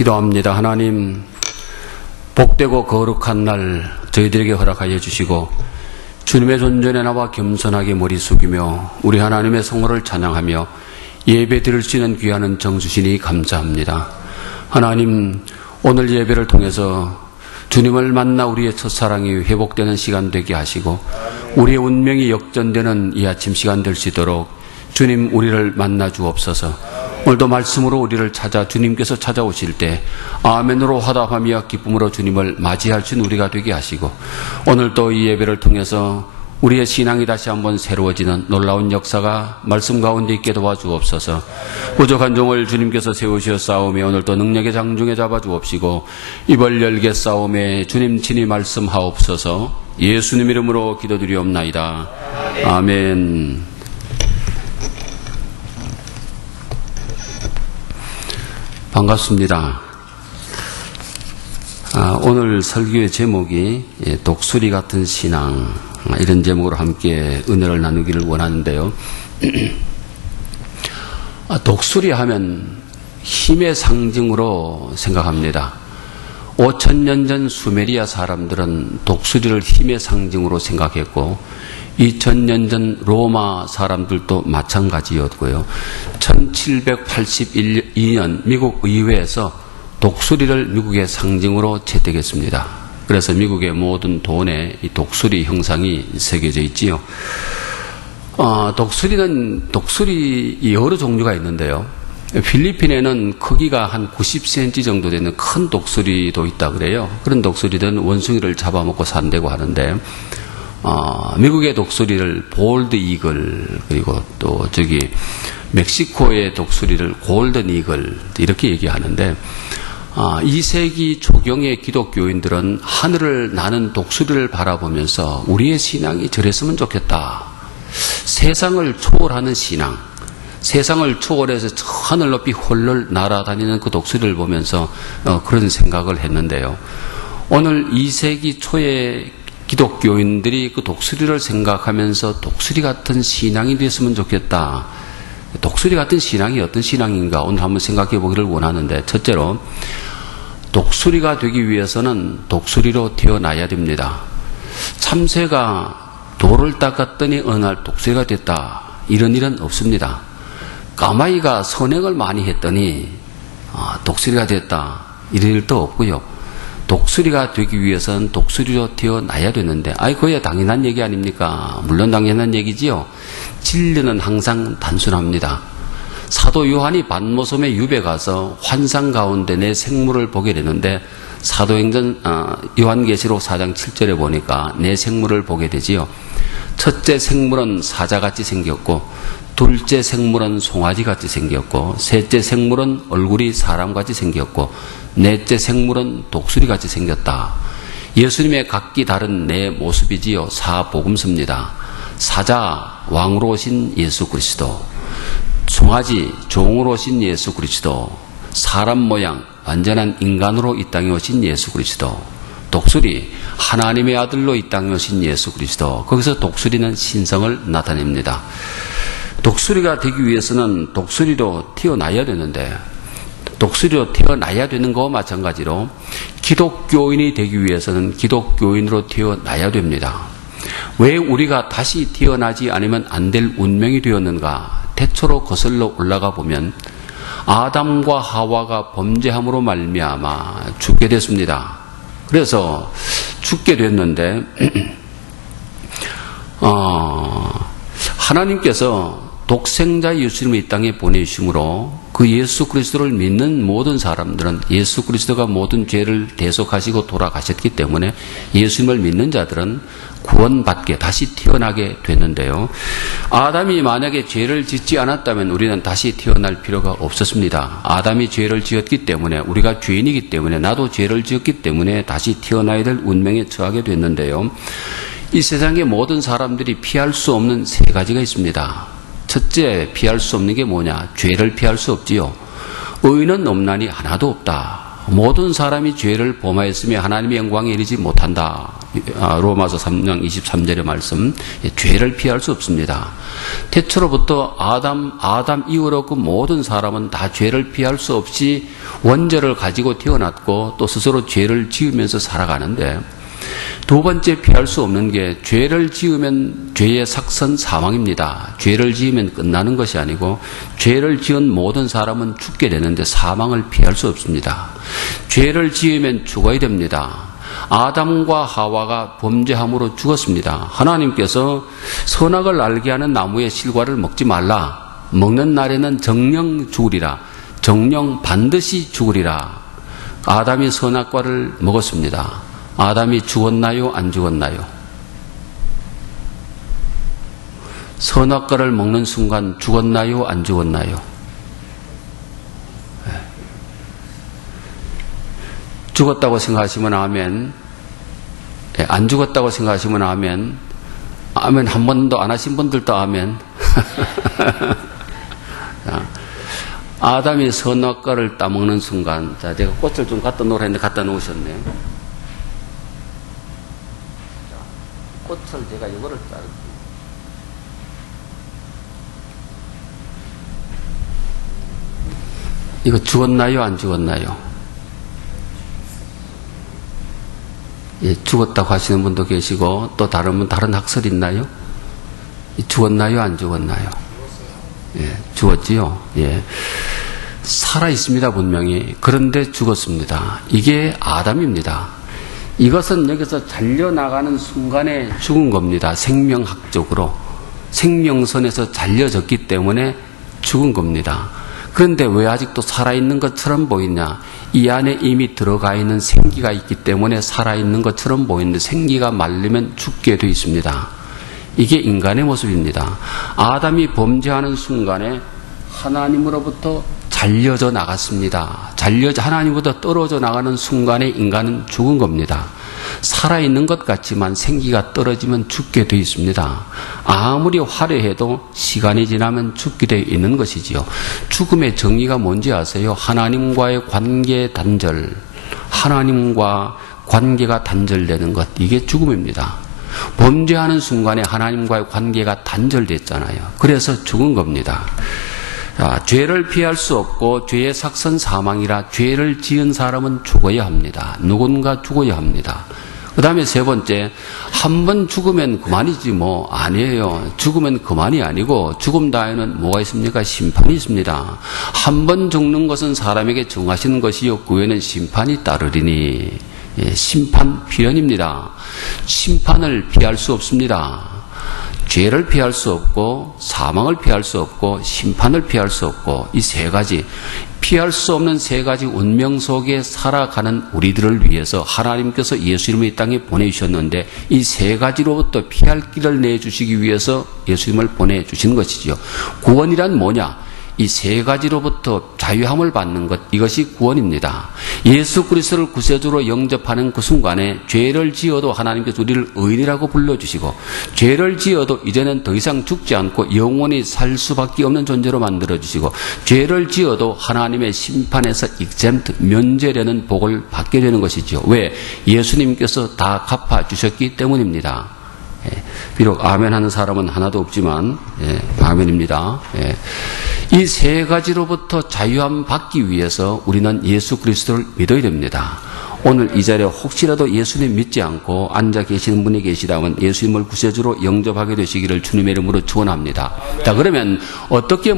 기도합니다. 하나님, 복되고 거룩한 날 저희들에게 허락하여 주시고 주님의 존전에 나와 겸손하게 머리 숙이며 우리 하나님의 성호를 찬양하며 예배 드릴 수 있는 귀한 은총 주시니 감사합니다. 하나님, 오늘 예배를 통해서 주님을 만나 우리의 첫사랑이 회복되는 시간 되게 하시고 우리의 운명이 역전되는 이 아침 시간 될 수 있도록 주님 우리를 만나 주옵소서. 오늘도 말씀으로 우리를 찾아 주님께서 찾아오실 때 아멘으로 화답하며 기쁨으로 주님을 맞이할 수 있는 우리가 되게 하시고 오늘도 이 예배를 통해서 우리의 신앙이 다시 한번 새로워지는 놀라운 역사가 말씀 가운데 있게 도와주옵소서. 부족한 종을 주님께서 세우시어 싸움에 오늘도 능력의 장중에 잡아주옵시고 입을 열게 싸움에 주님 친히 말씀하옵소서. 예수님 이름으로 기도드리옵나이다. 아멘. 반갑습니다. 오늘 설교의 제목이 독수리 같은 신앙, 이런 제목으로 함께 은혜를 나누기를 원하는데요. 독수리 하면 힘의 상징으로 생각합니다. 5000년 전 수메리아 사람들은 독수리를 힘의 상징으로 생각했고 2000년 전 로마 사람들도 마찬가지였고요. 1782년 미국 의회에서 독수리를 미국의 상징으로 채택했습니다. 그래서 미국의 모든 돈에 이 독수리 형상이 새겨져 있지요. 독수리 여러 종류가 있는데요. 필리핀에는 크기가 한 90cm 정도 되는 큰 독수리도 있다 그래요. 그런 독수리들은 원숭이를 잡아먹고 산다고 하는데 미국의 독수리를 볼드 이글, 그리고 또 멕시코의 독수리를 골든 이글 이렇게 얘기하는데 2세기 초경의 기독교인들은 하늘을 나는 독수리를 바라보면서 우리의 신앙이 저랬으면 좋겠다. 세상을 초월하는 신앙, 세상을 초월해서 저 하늘 높이 헐헐 날아다니는 그 독수리를 보면서 그런 생각을 했는데요. 오늘 2세기 초의 기독교인들이 그 독수리를 생각하면서 독수리 같은 신앙이 됐으면 좋겠다. 독수리 같은 신앙이 어떤 신앙인가 오늘 한번 생각해 보기를 원하는데, 첫째로 독수리가 되기 위해서는 독수리로 태어나야 됩니다. 참새가 돌을 닦았더니 어느 날 독수리가 됐다, 이런 일은 없습니다. 까마귀가 선행을 많이 했더니 독수리가 됐다, 이런 일도 없고요. 독수리가 되기 위해서는 독수리로 태어나야 되는데, 그야 당연한 얘기 아닙니까? 물론 당연한 얘기지요. 진리는 항상 단순합니다. 사도 요한이 반모섬의 유배 가서 환상 가운데 내 생물을 보게 되는데, 사도행전 요한계시록 4장 7절에 보니까 내 생물을 보게 되지요. 첫째 생물은 사자같이 생겼고, 둘째 생물은 송아지같이 생겼고, 셋째 생물은 얼굴이 사람같이 생겼고, 넷째 생물은 독수리같이 생겼다. 예수님의 각기 다른 네 모습이지요. 사복음서입니다. 사자, 왕으로 오신 예수 그리스도, 송아지, 종으로 오신 예수 그리스도, 사람 모양, 완전한 인간으로 이 땅에 오신 예수 그리스도, 독수리, 하나님의 아들로 이 땅에 오신 예수 그리스도. 거기서 독수리는 신성을 나타냅니다. 독수리가 되기 위해서는 독수리로 태어나야 되는데, 독수리로 태어나야 되는 것과 마찬가지로 기독교인이 되기 위해서는 기독교인으로 태어나야 됩니다. 왜 우리가 다시 태어나지 않으면 안 될 운명이 되었는가? 태초로 거슬러 올라가 보면 아담과 하와가 범죄함으로 말미암아 죽게 됐습니다. 그래서 죽게 됐는데 하나님께서 독생자 예수님을 이 땅에 보내주심으로 그 예수 그리스도를 믿는 모든 사람들은, 예수 그리스도가 모든 죄를 대속하시고 돌아가셨기 때문에 예수님을 믿는 자들은 구원받게, 다시 태어나게 됐는데요. 아담이 만약에 죄를 짓지 않았다면 우리는 다시 태어날 필요가 없었습니다. 아담이 죄를 지었기 때문에, 우리가 죄인이기 때문에, 나도 죄를 지었기 때문에 다시 태어나야 될 운명에 처하게 됐는데요. 이 세상의 모든 사람들이 피할 수 없는 세 가지가 있습니다. 첫째, 피할 수 없는 게 뭐냐? 죄를 피할 수 없지요. 의인은 없나니 하나도 없다. 모든 사람이 죄를 범하였으며 하나님의 영광에 이르지 못한다. 로마서 3장 23절의 말씀. 죄를 피할 수 없습니다. 태초로부터 아담 이후로 그 모든 사람은 다 죄를 피할 수 없이 원죄를 가지고 태어났고 또 스스로 죄를 지으면서 살아가는데, 두 번째 피할 수 없는 게 죄를 지으면 죄의 삭선 사망입니다. 죄를 지으면 끝나는 것이 아니고 죄를 지은 모든 사람은 죽게 되는데 사망을 피할 수 없습니다. 죄를 지으면 죽어야 됩니다. 아담과 하와가 범죄함으로 죽었습니다. 하나님께서 선악을 알게 하는 나무의 실과를 먹지 말라. 먹는 날에는 정령 죽으리라. 정령 반드시 죽으리라. 아담이 선악과를 먹었습니다. 아담이 죽었나요? 안 죽었나요? 선악과를 먹는 순간 죽었나요? 안 죽었나요? 죽었다고 생각하시면 아멘. 안 죽었다고 생각하시면 아멘. 아멘 한 번도 안 하신 분들도 아멘. 아담이 선악과를 따먹는 순간, 자, 제가 꽃을 좀 갖다 놓으라 했는데 갖다 놓으셨네. 꽃을 제가 이거를 자를게요. 이거 죽었나요? 안 죽었나요? 예, 죽었다고 하시는 분도 계시고, 또 다른 분, 다른 학설 있나요? 죽었나요? 안 죽었나요? 예, 죽었지요? 예. 살아 있습니다, 분명히. 그런데 죽었습니다. 이게 아담입니다. 이것은 여기서 잘려나가는 순간에 죽은 겁니다. 생명학적으로. 생명선에서 잘려졌기 때문에 죽은 겁니다. 그런데 왜 아직도 살아있는 것처럼 보이냐? 이 안에 이미 들어가 있는 생기가 있기 때문에 살아있는 것처럼 보이는데 생기가 말리면 죽게 되어 있습니다. 이게 인간의 모습입니다. 아담이 범죄하는 순간에 하나님으로부터 잘려져 나갔습니다. 하나님보다 떨어져 나가는 순간에 인간은 죽은 겁니다. 살아있는 것 같지만 생기가 떨어지면 죽게 되어 있습니다. 아무리 화려해도 시간이 지나면 죽게 되어 있는 것이지요. 죽음의 정의가 뭔지 아세요? 하나님과의 관계 단절, 하나님과 관계가 단절되는 것, 이게 죽음입니다. 범죄하는 순간에 하나님과의 관계가 단절됐잖아요. 그래서 죽은 겁니다. 죄를 피할 수 없고 죄의 삭선 사망이라 죄를 지은 사람은 죽어야 합니다. 누군가 죽어야 합니다. 그 다음에 세 번째, 한 번 죽으면 그만이지 뭐 아니에요. 죽으면 그만이 아니고 죽음 다에는 뭐가 있습니까? 심판이 있습니다. 한 번 죽는 것은 사람에게 정하시는 것이요 그 후에는 심판이 따르리니. 예, 심판 필연입니다. 심판을 피할 수 없습니다. 죄를 피할 수 없고 사망을 피할 수 없고 심판을 피할 수 없고, 이 세 가지, 피할 수 없는 세 가지 운명 속에 살아가는 우리들을 위해서 하나님께서 예수님을 이 땅에 보내주셨는데, 이 세 가지로부터 피할 길을 내주시기 위해서 예수님을 보내주신 것이죠. 구원이란 뭐냐? 이 세 가지로부터 자유함을 받는 것, 이것이 구원입니다. 예수 그리스도를 구세주로 영접하는 그 순간에 죄를 지어도 하나님께서 우리를 의인이라고 불러주시고, 죄를 지어도 이제는 더 이상 죽지 않고 영원히 살 수밖에 없는 존재로 만들어주시고, 죄를 지어도 하나님의 심판에서 exempt, 면제되는 복을 받게 되는 것이죠. 왜? 예수님께서 다 갚아주셨기 때문입니다. 예, 비록 아멘 하는 사람은 하나도 없지만, 예, 아멘입니다. 예. 이 세 가지로부터 자유함 받기 위해서 우리는 예수 그리스도를 믿어야 됩니다. 오늘 이 자리에 혹시라도 예수님 믿지 않고 앉아 계시는 분이 계시다면 예수님을 구세주로 영접하게 되시기를 주님의 이름으로 축원합니다. 자, 그러면 어떻게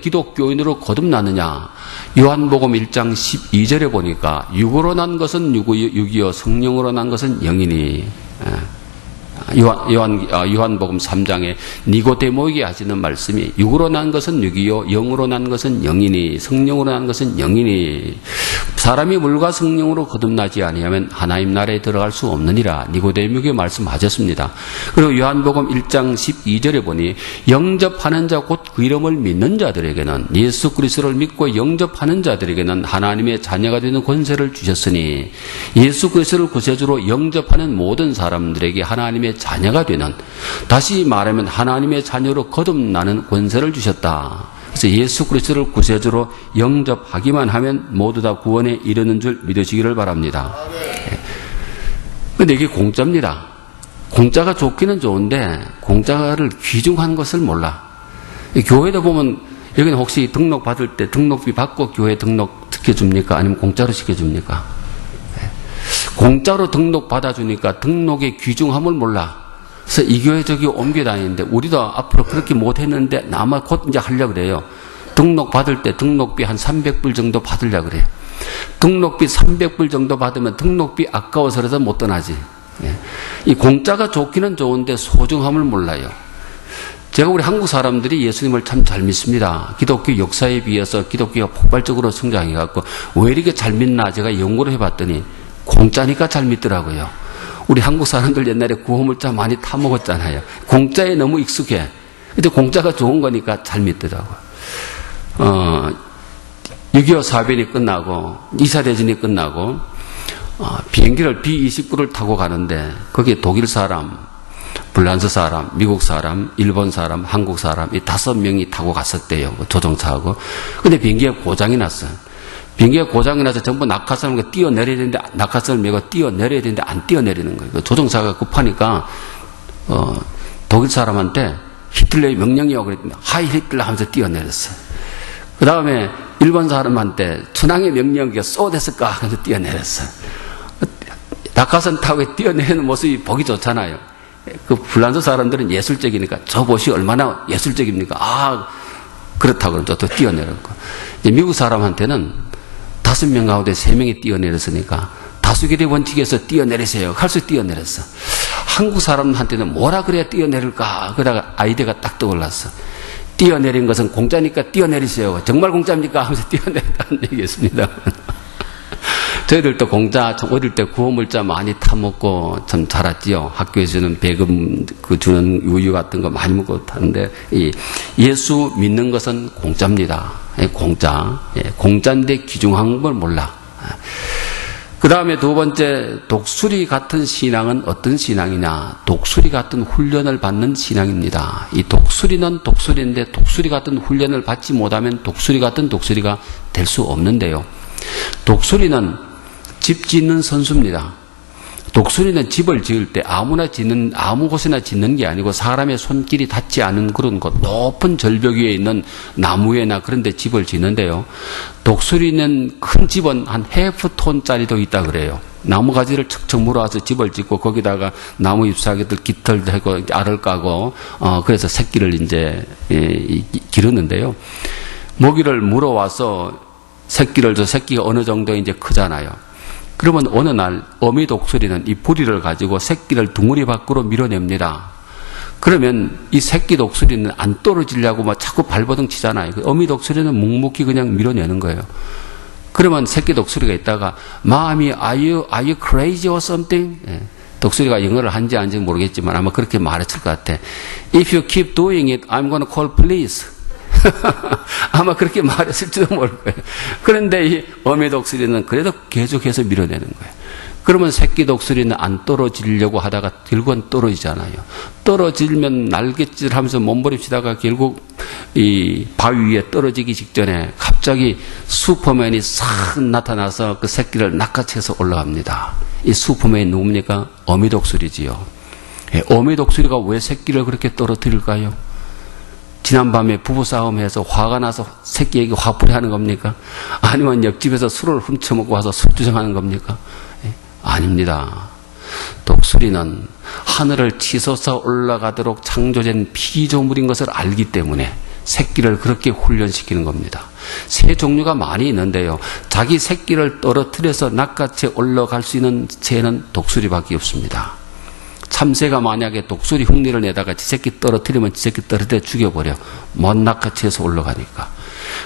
기독교인으로 거듭나느냐? 요한복음 1장 12절에 보니까 육으로 난 것은 육이요 성령으로 난 것은 영이니. 요한복음 3장에 니고데모에게 하시는 말씀이, 육으로 난 것은 육이요 영으로 난 것은 영이니, 성령으로 난 것은 영이니, 사람이 물과 성령으로 거듭나지 아니하면 하나님 나라에 들어갈 수 없느니라 니고데모에게 말씀하셨습니다. 그리고 요한복음 1장 12절에 보니 영접하는 자 곧 그 이름을 믿는 자들에게는, 예수 그리스도를 믿고 영접하는 자들에게는 하나님의 자녀가 되는 권세를 주셨으니, 예수 그리스도를 구세주로 영접하는 모든 사람들에게 하나님의 자녀가 되는, 다시 말하면 하나님의 자녀로 거듭나는 권세를 주셨다. 그래서 예수 그리스도를 구세주로 영접하기만 하면 모두 다 구원에 이르는 줄 믿으시기를 바랍니다. 근데 이게 공짜입니다. 공짜가 좋기는 좋은데 공짜를 귀중한 것을 몰라. 교회도 보면 여기는 혹시 등록 받을 때 등록비 받고 교회 등록 시켜줍니까? 아니면 공짜로 시켜줍니까? 공짜로 등록 받아주니까 등록의 귀중함을 몰라. 그래서 이 교회 저기 옮겨 다니는데 우리도 앞으로 그렇게 못했는데 아마 곧 이제 하려고 그래요. 등록 받을 때 등록비 한 300불 정도 받으려고 그래요. 등록비 300불 정도 받으면 등록비 아까워서라도 못 떠나지. 이 공짜가 좋기는 좋은데 소중함을 몰라요. 제가 우리 한국 사람들이 예수님을 참 잘 믿습니다. 기독교 역사에 비해서 기독교가 폭발적으로 성장해갖고 왜 이렇게 잘 믿나 제가 연구를 해봤더니 공짜니까 잘 믿더라고요. 우리 한국 사람들 옛날에 구호물자 많이 타먹었잖아요. 공짜에 너무 익숙해. 근데 공짜가 좋은 거니까 잘 믿더라고요. 6.25 사변이 끝나고 2차 대전이 끝나고 비행기를 B-29를 타고 가는데 거기에 독일 사람, 불란서 사람, 미국 사람, 일본 사람, 한국 사람 이 5명이 타고 갔었대요. 조종사하고. 근데 비행기가 고장이 났어요. 비행기가 고장이 나서 전부 낙하산을 뛰어내려야 되는데 낙하산을 메고 뛰어내려야 되는데 안 뛰어내리는 거예요. 조종사가 급하니까 독일 사람한테 히틀러의 명령이요 그랬더니 하이 히틀러 하면서 뛰어내렸어요. 그 다음에 일본 사람한테 천황의 명령이 쏘됐을까 하면서 뛰어내렸어요. 낙하산 타고 뛰어내리는 모습이 보기 좋잖아요. 그 불란서 사람들은 예술적이니까 저 곳이 얼마나 예술적입니까? 아 그렇다고 그러죠. 또 뛰어내렸고 이제 미국 사람한테는 5명 가운데 3명이 뛰어내렸으니까 다수결의 원칙에서 뛰어내리세요. 할수 뛰어내렸어. 한국 사람한테는 뭐라 그래야 뛰어내릴까? 그러다가 아이디어가 딱 떠올랐어. 뛰어내린 것은 공짜니까 뛰어내리세요. 정말 공짜입니까? 하면서 뛰어내렸다는 얘기였습니다. 저희들도 공짜, 어릴 때 구호물자 많이 타먹고 참 자랐지요. 학교에서는 배금 주는 우유 같은 거 많이 먹고 타는데, 예수 믿는 것은 공짜입니다. 공짜. 공짜인데 귀중한 걸 몰라. 그 다음에 두 번째, 독수리 같은 신앙은 어떤 신앙이냐? 독수리 같은 훈련을 받는 신앙입니다. 이 독수리는 독수리인데 독수리 같은 훈련을 받지 못하면 독수리 같은 독수리가 될 수 없는데요. 독수리는 집 짓는 선수입니다. 독수리는 집을 지을 때 아무 곳이나 짓는 게 아니고 사람의 손길이 닿지 않은 그런 곳, 높은 절벽 위에 있는 나무에나 그런 데 집을 짓는데요. 독수리는 큰 집은 한 해프톤짜리도 있다 그래요. 나무 가지를 척척 물어와서 집을 짓고 거기다가 나무 잎사귀들 깃털 하고 알을 까고 그래서 새끼를 이제 기르는데요. 모기를 물어와서 새끼를 줘 새끼가 어느 정도 이제 크잖아요. 그러면 어느 날 어미 독수리는 이 부리를 가지고 새끼를 둥우리 밖으로 밀어냅니다. 그러면 이 새끼 독수리는 안 떨어지려고 막 자꾸 발버둥 치잖아요. 어미 독수리는 묵묵히 그냥 밀어내는 거예요. 그러면 새끼 독수리가 있다가 Mommy, are you crazy or something? 독수리가 영어를 한지 아닌지 모르겠지만 아마 그렇게 말했을 것 같아. If you keep doing it, I'm gonna call police. 아마 그렇게 말했을지도 모를 거예요. 그런데 이 어미 독수리는 그래도 계속해서 밀어내는 거예요. 그러면 새끼 독수리는 안 떨어지려고 하다가 결국은 떨어지잖아요. 떨어지면 날갯질 하면서 몸부림치다가 결국 이 바위 위에 떨어지기 직전에 갑자기 슈퍼맨이 싹 나타나서 그 새끼를 낚아채서 올라갑니다. 이 슈퍼맨이 누굽니까? 어미 독수리지요. 어미 독수리가 왜 새끼를 그렇게 떨어뜨릴까요? 지난밤에 부부싸움해서 화가 나서 새끼에게 화풀이하는 겁니까? 아니면 옆집에서 술을 훔쳐먹고 와서 술주정하는 겁니까? 아닙니다. 독수리는 하늘을 치솟아 올라가도록 창조된 피조물인 것을 알기 때문에 새끼를 그렇게 훈련시키는 겁니다. 새 종류가 많이 있는데요. 자기 새끼를 떨어뜨려서 낚아채 올라갈 수 있는 새는 독수리밖에 없습니다. 참새가 만약에 독수리 흉내를 내다가 지 새끼 떨어뜨리면 지 새끼 떨어뜨려 죽여버려. 못 낚아채서 올라가니까.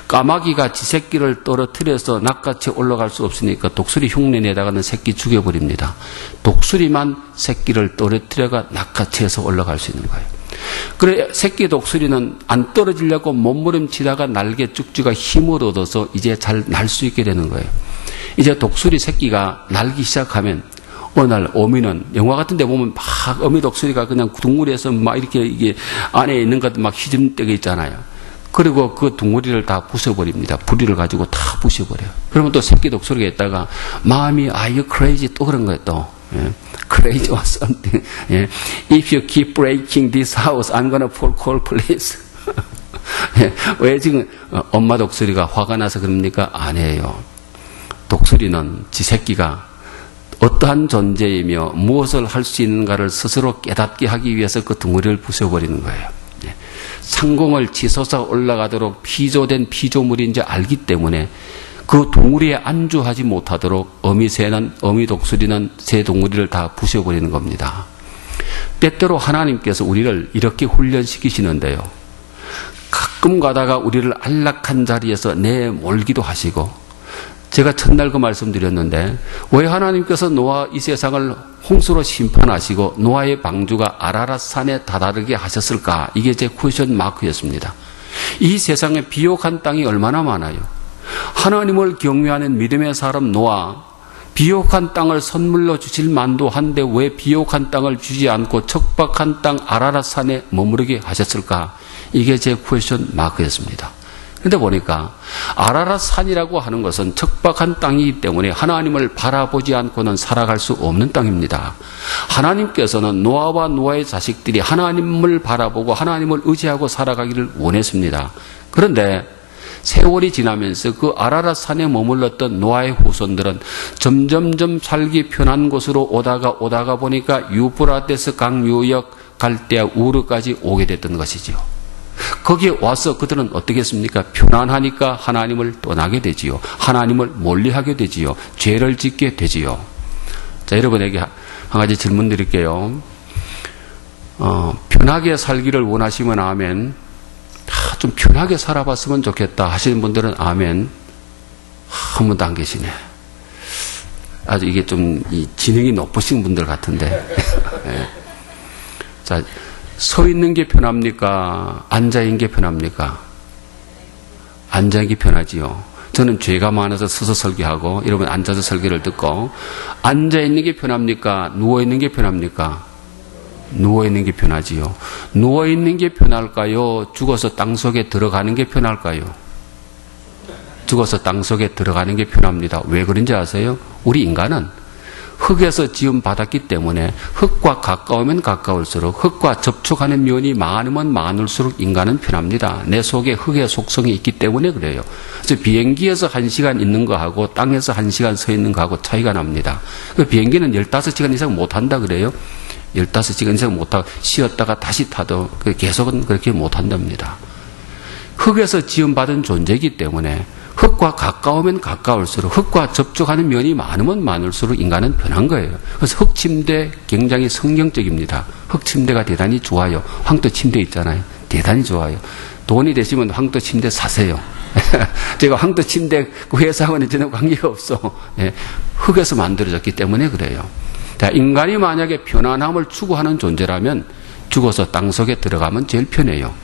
까마귀가 지 새끼를 떨어뜨려서 낚아채 올라갈 수 없으니까 독수리 흉내 내다가는 새끼 죽여버립니다. 독수리만 새끼를 떨어뜨려가 낚아채서 올라갈 수 있는 거예요. 그래 새끼 독수리는 안 떨어지려고 몸부림치다가 날개 쭉지가 힘을 얻어서 이제 잘 날 수 있게 되는 거예요. 이제 독수리 새끼가 날기 시작하면 어느 날 어미는 영화 같은 데 보면 막 어미 독수리가 그냥 둥그레서 막 이렇게 이게 안에 있는 것 막 휘저대게 있잖아요. 그리고 그 둥우리를 다 부숴버립니다. 부리를 가지고 다 부숴버려요. 그러면 또 새끼 독수리가 있다가 마음이 are you crazy 또 그런 거예요 또. 예. crazy or something. 예. If you keep breaking this house, I'm gonna call police. 예. 왜 지금 엄마 독수리가 화가 나서 그럽니까? 아니에요. 독수리는 지 새끼가 어떠한 존재이며 무엇을 할 수 있는가를 스스로 깨닫게 하기 위해서 그 둥우리를 부숴버리는 거예요. 예. 상공을 치솟아 올라가도록 피조된 피조물인지 알기 때문에 그 둥우리에 안주하지 못하도록 어미 독수리는 새 둥우리를 다 부숴버리는 겁니다. 때때로 하나님께서 우리를 이렇게 훈련시키시는데요. 가끔 가다가 우리를 안락한 자리에서 내몰기도 하시고, 제가 첫날 그 말씀드렸는데 왜 하나님께서 노아 이 세상을 홍수로 심판하시고 노아의 방주가 아라랏 산에 다다르게 하셨을까? 이게 제 퀘스천 마크였습니다. 이 세상에 비옥한 땅이 얼마나 많아요. 하나님을 경외하는 믿음의 사람 노아, 비옥한 땅을 선물로 주실 만도 한데 왜 비옥한 땅을 주지 않고 척박한 땅 아라랏 산에 머무르게 하셨을까? 이게 제 퀘스천 마크였습니다. 그런데 보니까 아라랏 산이라고 하는 것은 척박한 땅이기 때문에 하나님을 바라보지 않고는 살아갈 수 없는 땅입니다. 하나님께서는 노아와 노아의 자식들이 하나님을 바라보고 하나님을 의지하고 살아가기를 원했습니다. 그런데 세월이 지나면서 그 아라랏 산에 머물렀던 노아의 후손들은 점점점 살기 편한 곳으로 오다가 보니까 유프라테스 강 유역 갈대아 우르까지 오게 됐던 것이지요. 거기에 와서 그들은 어떻게 했습니까? 편안하니까 하나님을 떠나게 되지요. 하나님을 멀리하게 되지요. 죄를 짓게 되지요. 자, 여러분에게 한 가지 질문 드릴게요. 편하게 살기를 원하시면 아멘. 좀 편하게 살아봤으면 좋겠다 하시는 분들은 아멘. 한 분도 안 계시네. 아주 이게 좀 지능이 높으신 분들 같은데. 네. 자, 서 있는 게 편합니까? 앉아 있는 게 편합니까? 앉아 있는 게 편하지요. 저는 죄가 많아서 서서 설교하고 여러분 앉아서 설교를 듣고, 앉아 있는 게 편합니까? 누워 있는 게 편합니까? 누워 있는 게 편하지요. 누워 있는 게 편할까요? 죽어서 땅속에 들어가는 게 편할까요? 죽어서 땅속에 들어가는 게 편합니다. 왜 그런지 아세요? 우리 인간은 흙에서 지음 받았기 때문에 흙과 가까우면 가까울수록, 흙과 접촉하는 면이 많으면 많을수록 인간은 편합니다. 내 속에 흙의 속성이 있기 때문에 그래요. 그래서 비행기에서 1시간 있는 거하고 땅에서 1시간 서 있는 거하고 차이가 납니다. 그 비행기는 15시간 이상 못 한다 그래요. 15시간 이상 못하고 쉬었다가 다시 타도 계속은 그렇게 못한답니다. 흙에서 지음받은 존재이기 때문에 흙과 가까우면 가까울수록, 흙과 접촉하는 면이 많으면 많을수록 인간은 편한 거예요. 그래서 흙침대 굉장히 성경적입니다. 흙침대가 대단히 좋아요. 황토침대 있잖아요. 대단히 좋아요. 돈이 되시면 황토침대 사세요. 제가 황토침대 회사하고는 전혀 관계가 없어. 예, 흙에서 만들어졌기 때문에 그래요. 자, 인간이 만약에 편안함을 추구하는 존재라면 죽어서 땅속에 들어가면 제일 편해요.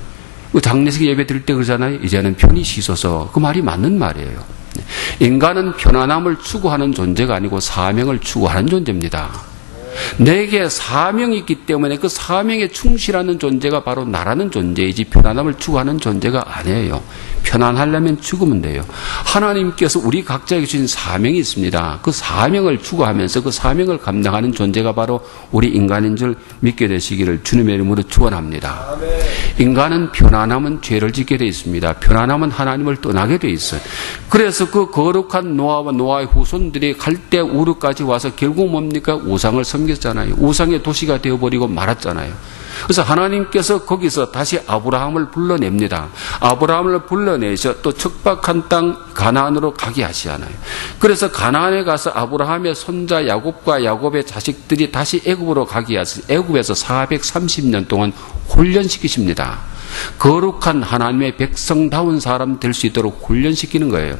장례식 예배 드릴 때 그러잖아요. 이제는 편히 쉬소서. 그 말이 맞는 말이에요. 인간은 편안함을 추구하는 존재가 아니고 사명을 추구하는 존재입니다. 내게 사명이 있기 때문에 그 사명에 충실하는 존재가 바로 나라는 존재이지 편안함을 추구하는 존재가 아니에요. 편안하려면 죽으면 돼요. 하나님께서 우리 각자에게 주신 사명이 있습니다. 그 사명을 추구하면서 그 사명을 감당하는 존재가 바로 우리 인간인 줄 믿게 되시기를 주님의 이름으로 축원합니다. 인간은 편안하면 죄를 짓게 되어 있습니다. 편안하면 하나님을 떠나게 되어 있어요. 그래서 그 거룩한 노아와 노아의 후손들이 갈대 우르까지 와서 결국 뭡니까? 우상을 섬겼잖아요. 우상의 도시가 되어버리고 말았잖아요. 그래서 하나님께서 거기서 다시 아브라함을 불러냅니다. 아브라함을 불러내셔 또 척박한 땅 가나안으로 가게 하시잖아요. 그래서 가나안에 가서 아브라함의 손자 야곱과 야곱의 자식들이 다시 애굽으로 가게 하시, 애굽에서 430년 동안 훈련시키십니다. 거룩한 하나님의 백성다운 사람 될 수 있도록 훈련시키는 거예요.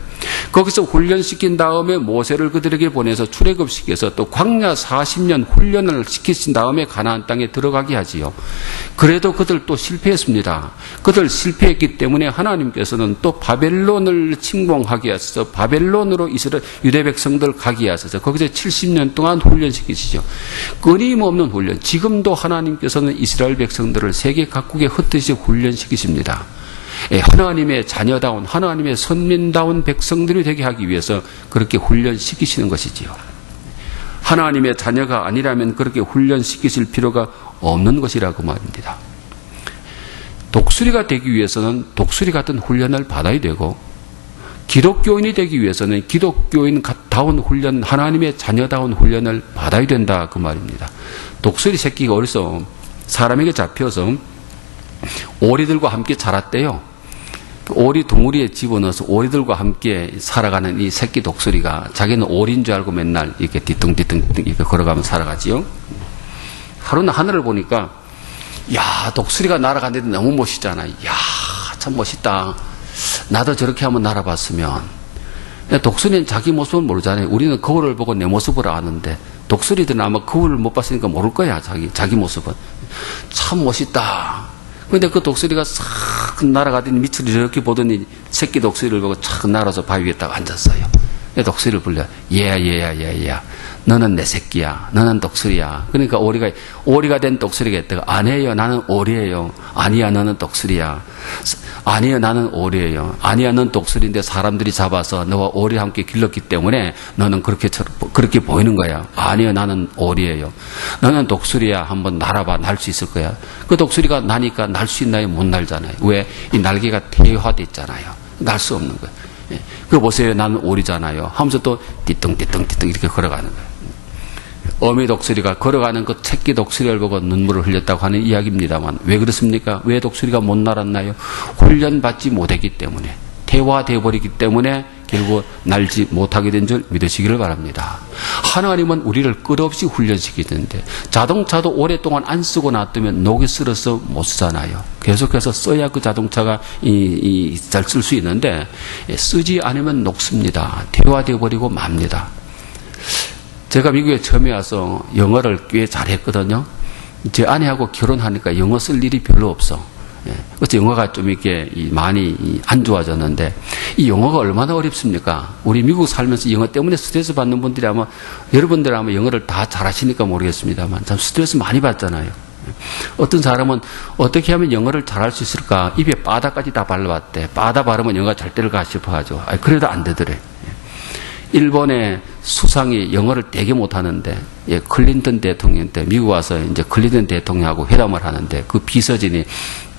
거기서 훈련시킨 다음에 모세를 그들에게 보내서 출애굽시켜서 또 광야 40년 훈련을 시키신 다음에 가나안 땅에 들어가게 하지요. 그래도 그들 또 실패했습니다. 그들 실패했기 때문에 하나님께서는 또 바벨론을 침공하게 하셔서 바벨론으로 이스라엘 유대 백성들 가게 하셔서 거기서 70년 동안 훈련시키시죠. 끊임없는 훈련. 지금도 하나님께서는 이스라엘 백성들을 세계 각국에 흩듯이 훈련시키십니다. 하나님의 자녀다운, 하나님의 선민다운 백성들이 되게 하기 위해서 그렇게 훈련시키시는 것이지요. 하나님의 자녀가 아니라면 그렇게 훈련시키실 필요가 없는 것이라고 말입니다. 독수리가 되기 위해서는 독수리 같은 훈련을 받아야 되고, 기독교인이 되기 위해서는 기독교인다운 훈련, 하나님의 자녀다운 훈련을 받아야 된다 그 말입니다. 독수리 새끼가 어디서 사람에게 잡혀서 오리들과 함께 자랐대요. 오리 둥우리에 집어넣어서 오리들과 함께 살아가는 이 새끼 독수리가 자기는 오리인 줄 알고 맨날 이렇게 뒤뚱뒤뚱 이렇게 걸어가면서 살아가지요. 하루는 하늘을 보니까, 야, 독수리가 날아가는데 너무 멋있잖아. 야, 참 멋있다. 나도 저렇게 한번 날아봤으면. 독수리는 자기 모습을 모르잖아요. 우리는 거울을 보고 내 모습을 아는데, 독수리들은 아마 거울을 못 봤으니까 모를 거야, 자기 모습은. 참 멋있다. 근데 그 독수리가 싹 날아가더니 밑을 이렇게 보더니 새끼 독수리를 보고 착 날아서 바위 위에 딱 앉았어요. 독수리를 불러. 얘야. 너는 내 새끼야. 너는 독수리야. 그러니까 오리가 된 독수리가 있다가, 아니에요. 나는 오리예요. 아니야. 너는 독수리야. 아니에요. 나는 오리예요. 아니야. 넌 독수리인데 사람들이 잡아서 너와 오리와 함께 길렀기 때문에 너는 그렇게 보이는 거야. 아니에요. 나는 오리예요. 너는 독수리야. 한번 날아봐. 날 수 있을 거야. 그 독수리가 나니까 날 수 있나요? 못 날잖아요. 왜? 이 날개가 태화돼 있잖아요. 날 수 없는 거예요. 그거 보세요. 나는 오리잖아요. 하면서 또 띠뚱띠뚱 이렇게 걸어가는 거예요. 어미 독수리가 걸어가는 그 새끼 독수리를 보고 눈물을 흘렸다고 하는 이야기입니다만, 왜 그렇습니까? 왜 독수리가 못 날았나요? 훈련받지 못했기 때문에, 태화되어 버리기 때문에 결국 날지 못하게 된 줄 믿으시기를 바랍니다. 하나님은 우리를 끝없이 훈련시키는데, 자동차도 오랫동안 안 쓰고 놔두면 녹이 슬어서 못 쓰잖아요. 계속해서 써야 그 자동차가 잘 쓸 수 있는데, 쓰지 않으면 녹습니다. 태화되어 버리고 맙니다. 제가 미국에 처음에 와서 영어를 꽤 잘했거든요. 제 아내하고 결혼하니까 영어 쓸 일이 별로 없어. 그래서 영어가 좀 이렇게 많이 안 좋아졌는데, 이 영어가 얼마나 어렵습니까? 우리 미국 살면서 영어 때문에 스트레스 받는 분들이 아마, 여러분들 아마 영어를 다 잘하시니까 모르겠습니다만, 참 스트레스 많이 받잖아요. 어떤 사람은 어떻게 하면 영어를 잘할 수 있을까? 입에 바다까지 다 발라봤대. 바다 바르면 영어가 잘 될까 싶어가지고. 그래도 안 되더래. 일본의 수상이 영어를 되게 못하는데, 클린턴 대통령 때 미국 와서 이제 클린턴 대통령하고 회담을 하는데, 그 비서진이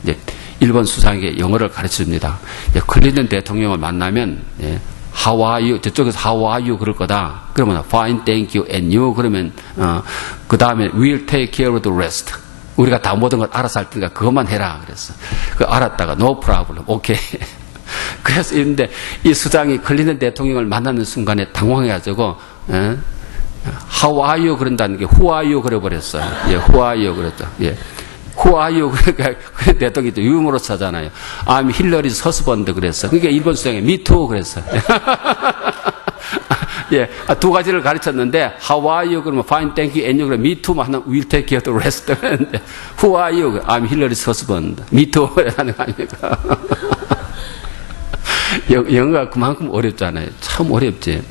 이제 일본 수상에게 영어를 가르쳐줍니다. 클린턴 대통령을 만나면, How are you? 저쪽에서 How are you? 그럴 거다. 그러면 Fine, thank you, and you. 그러면 그 다음에 We'll take care of the rest. 우리가 다 모든 걸 알아서 할 테니까 그것만 해라. 그랬어. 그 알았다가 No problem. 오케이. 그래서 있는데, 이 수장이 클린턴 대통령을 만나는 순간에 당황해가지고, How are you? 그런다는 게 Who are you? 그래버렸어요. Who are you? 그랬죠. Who are you? 그러니까 대통령이 또 유머러스 하잖아요. I'm Hillary's husband. 그랬어. 그러니까 일본 수장이 Me too. 그랬어. 두 가지를 가르쳤는데, How are you? 그러면 Fine, thank you, and you. 그러면 Me too. 하나 We'll take care of the rest. Who are you? I'm Hillary's husband. Me too. 하는 거 아닙니까? 영어가 그만큼 어렵잖아요. 참 어렵지.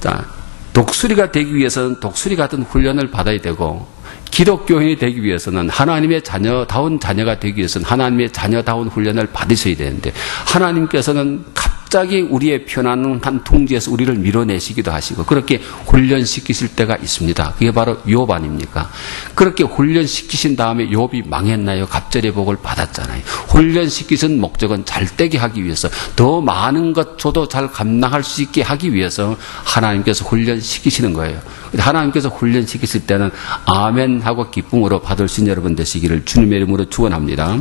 자, 독수리가 되기 위해서는 독수리 같은 훈련을 받아야 되고, 기독교인이 되기 위해서는 하나님의 자녀다운 자녀가 되기 위해서는 하나님의 자녀다운 훈련을 받으셔야 되는데, 하나님께서는 갑자기 우리의 편안한 둥지에서 우리를 밀어내시기도 하시고 그렇게 훈련시키실 때가 있습니다. 그게 바로 욥 아닙니까? 그렇게 훈련시키신 다음에 욥이 망했나요? 갑절의 복을 받았잖아요. 훈련시키신 목적은 잘되게 하기 위해서, 더 많은 것 줘도 잘 감당할 수 있게 하기 위해서 하나님께서 훈련시키시는 거예요. 하나님께서 훈련시키실 때는 아멘 하고 기쁨으로 받을 수 있는 여러분 되시기를 주님의 이름으로 축원합니다.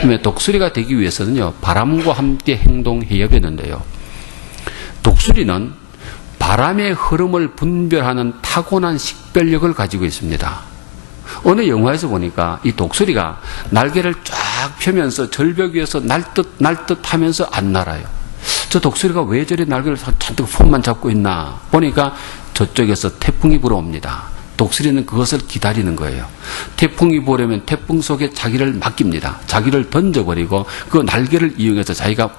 그러면 독수리가 되기 위해서는요, 바람과 함께 행동해야 되는데요, 독수리는 바람의 흐름을 분별하는 타고난 식별력을 가지고 있습니다. 어느 영화에서 보니까 이 독수리가 날개를 쫙 펴면서 절벽 위에서 날듯 하면서 안 날아요. 저 독수리가 왜 저리 날개를 잔뜩 손만 잡고 있나 보니까 저쪽에서 태풍이 불어옵니다. 독수리는 그것을 기다리는 거예요. 태풍이 불어오면 태풍 속에 자기를 맡깁니다. 자기를 던져버리고 그 날개를 이용해서 자기가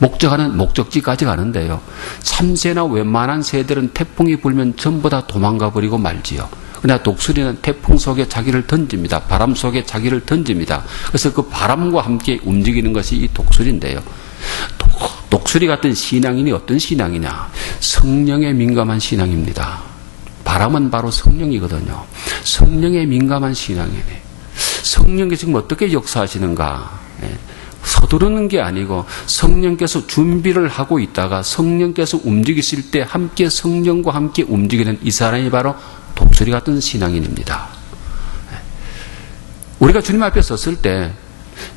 목적하는 목적지까지 가는데요, 참새나 웬만한 새들은 태풍이 불면 전부 다 도망가 버리고 말지요. 그러나 독수리는 태풍 속에 자기를 던집니다. 바람 속에 자기를 던집니다. 그래서 그 바람과 함께 움직이는 것이 이 독수리인데요. 독수리 같은 신앙인이 어떤 신앙이냐? 성령에 민감한 신앙입니다. 바람은 바로 성령이거든요. 성령에 민감한 신앙이네. 성령께서 지금 어떻게 역사하시는가? 서두르는 게 아니고 성령께서 준비를 하고 있다가 성령께서 움직이실 때 함께 성령과 함께 움직이는 이 사람이 바로 독수리 같은 신앙인입니다. 우리가 주님 앞에 섰을 때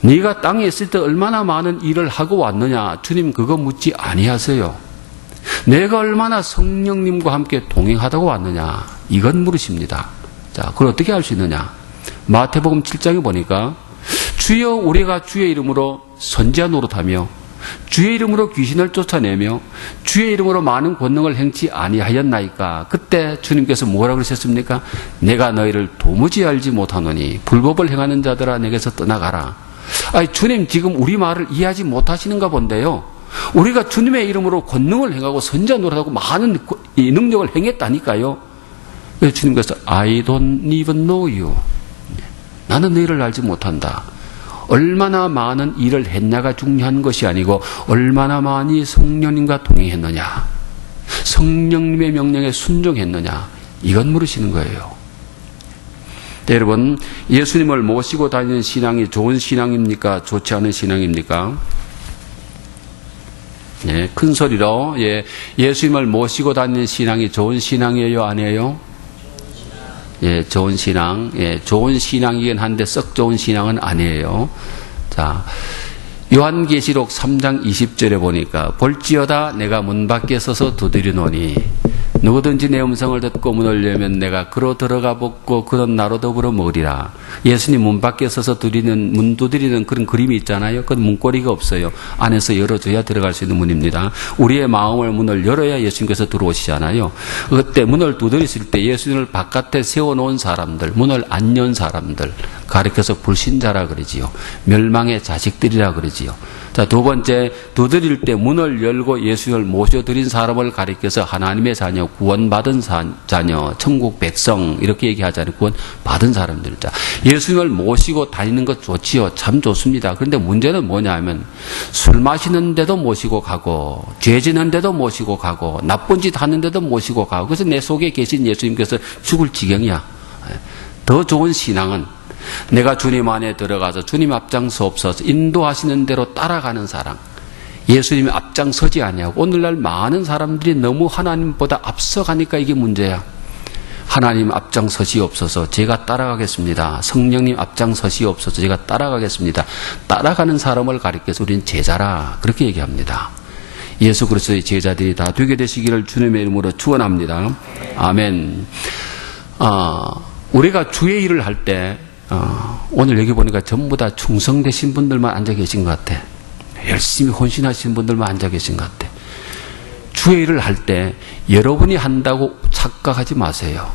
네가 땅에 있을 때 얼마나 많은 일을 하고 왔느냐? 주님 그거 묻지 아니하세요. 내가 얼마나 성령님과 함께 동행하다고 왔느냐? 이건 물으십니다. 자, 그걸 어떻게 알 수 있느냐? 마태복음 7장에 보니까 주여 우리가 주의 이름으로 선지자 노릇하며 주의 이름으로 귀신을 쫓아내며 주의 이름으로 많은 권능을 행치 아니하였나이까? 그때 주님께서 뭐라고 그러셨습니까? 내가 너희를 도무지 알지 못하노니 불법을 행하는 자들아 내게서 떠나가라. 아니, 주님 지금 우리 말을 이해하지 못하시는가 본데요. 우리가 주님의 이름으로 권능을 행하고 선지자 노릇하고 많은 이 능력을 행했다니까요. 그래서 주님께서 I don't even know you. 나는 너희를 알지 못한다. 얼마나 많은 일을 했냐가 중요한 것이 아니고 얼마나 많이 성령님과 동행했느냐, 성령님의 명령에 순종했느냐, 이건 물으시는 거예요. 네, 여러분, 예수님을 모시고 다니는 신앙이 좋은 신앙입니까? 좋지 않은 신앙입니까? 예, 큰 소리로 예수님을 모시고 다니는 신앙이 좋은 신앙이에요? 아니에요? 예, 좋은 신앙. 예, 좋은 신앙이긴 한데 썩 좋은 신앙은 아니에요. 자, 요한계시록 3장 20절에 보니까 볼지어다 내가 문 밖에 서서 두드리노니 누구든지 내 음성을 듣고 문을 열면 내가 그로 들어가 먹고 그런 나로 더불어 먹으리라. 예수님 문 밖에 서서 문 두드리는 그런 그림이 있잖아요. 그건 문고리가 없어요. 안에서 열어줘야 들어갈 수 있는 문입니다. 우리의 마음을 문을 열어야 예수님께서 들어오시잖아요. 그때 문을 두드리실 때 예수님을 바깥에 세워놓은 사람들, 문을 안 연 사람들 가리켜서 불신자라 그러지요. 멸망의 자식들이라 그러지요. 자, 두 번째, 두드릴 때 문을 열고 예수님을 모셔드린 사람을 가리켜서 하나님의 자녀, 구원받은 자녀, 천국 백성 이렇게 얘기하잖아요. 구원받은 사람들. 자, 예수님을 모시고 다니는 것 좋지요. 참 좋습니다. 그런데 문제는 뭐냐 하면 술 마시는데도 모시고 가고 죄 지는데도 모시고 가고 나쁜 짓 하는데도 모시고 가고 그래서 내 속에 계신 예수님께서 죽을 지경이야. 더 좋은 신앙은 내가 주님 안에 들어가서 주님 앞장서옵소서 인도하시는 대로 따라가는 사람. 예수님이 앞장서지 아니하고 오늘날 많은 사람들이 너무 하나님보다 앞서가니까 이게 문제야. 하나님 앞장서시옵소서 제가 따라가겠습니다. 성령님 앞장서시옵소서 제가 따라가겠습니다. 따라가는 사람을 가리켜서 우리는 제자라 그렇게 얘기합니다. 예수 그리스도의 제자들이 다 되게 되시기를 주님의 이름으로 축원합니다. 아멘. 우리가 주의 일을 할 때 오늘 여기 보니까 전부 다 충성되신 분들만 앉아 계신 것 같아. 열심히 헌신하신 분들만 앉아 계신 것 같아. 주의 일을 할 때 여러분이 한다고 착각하지 마세요.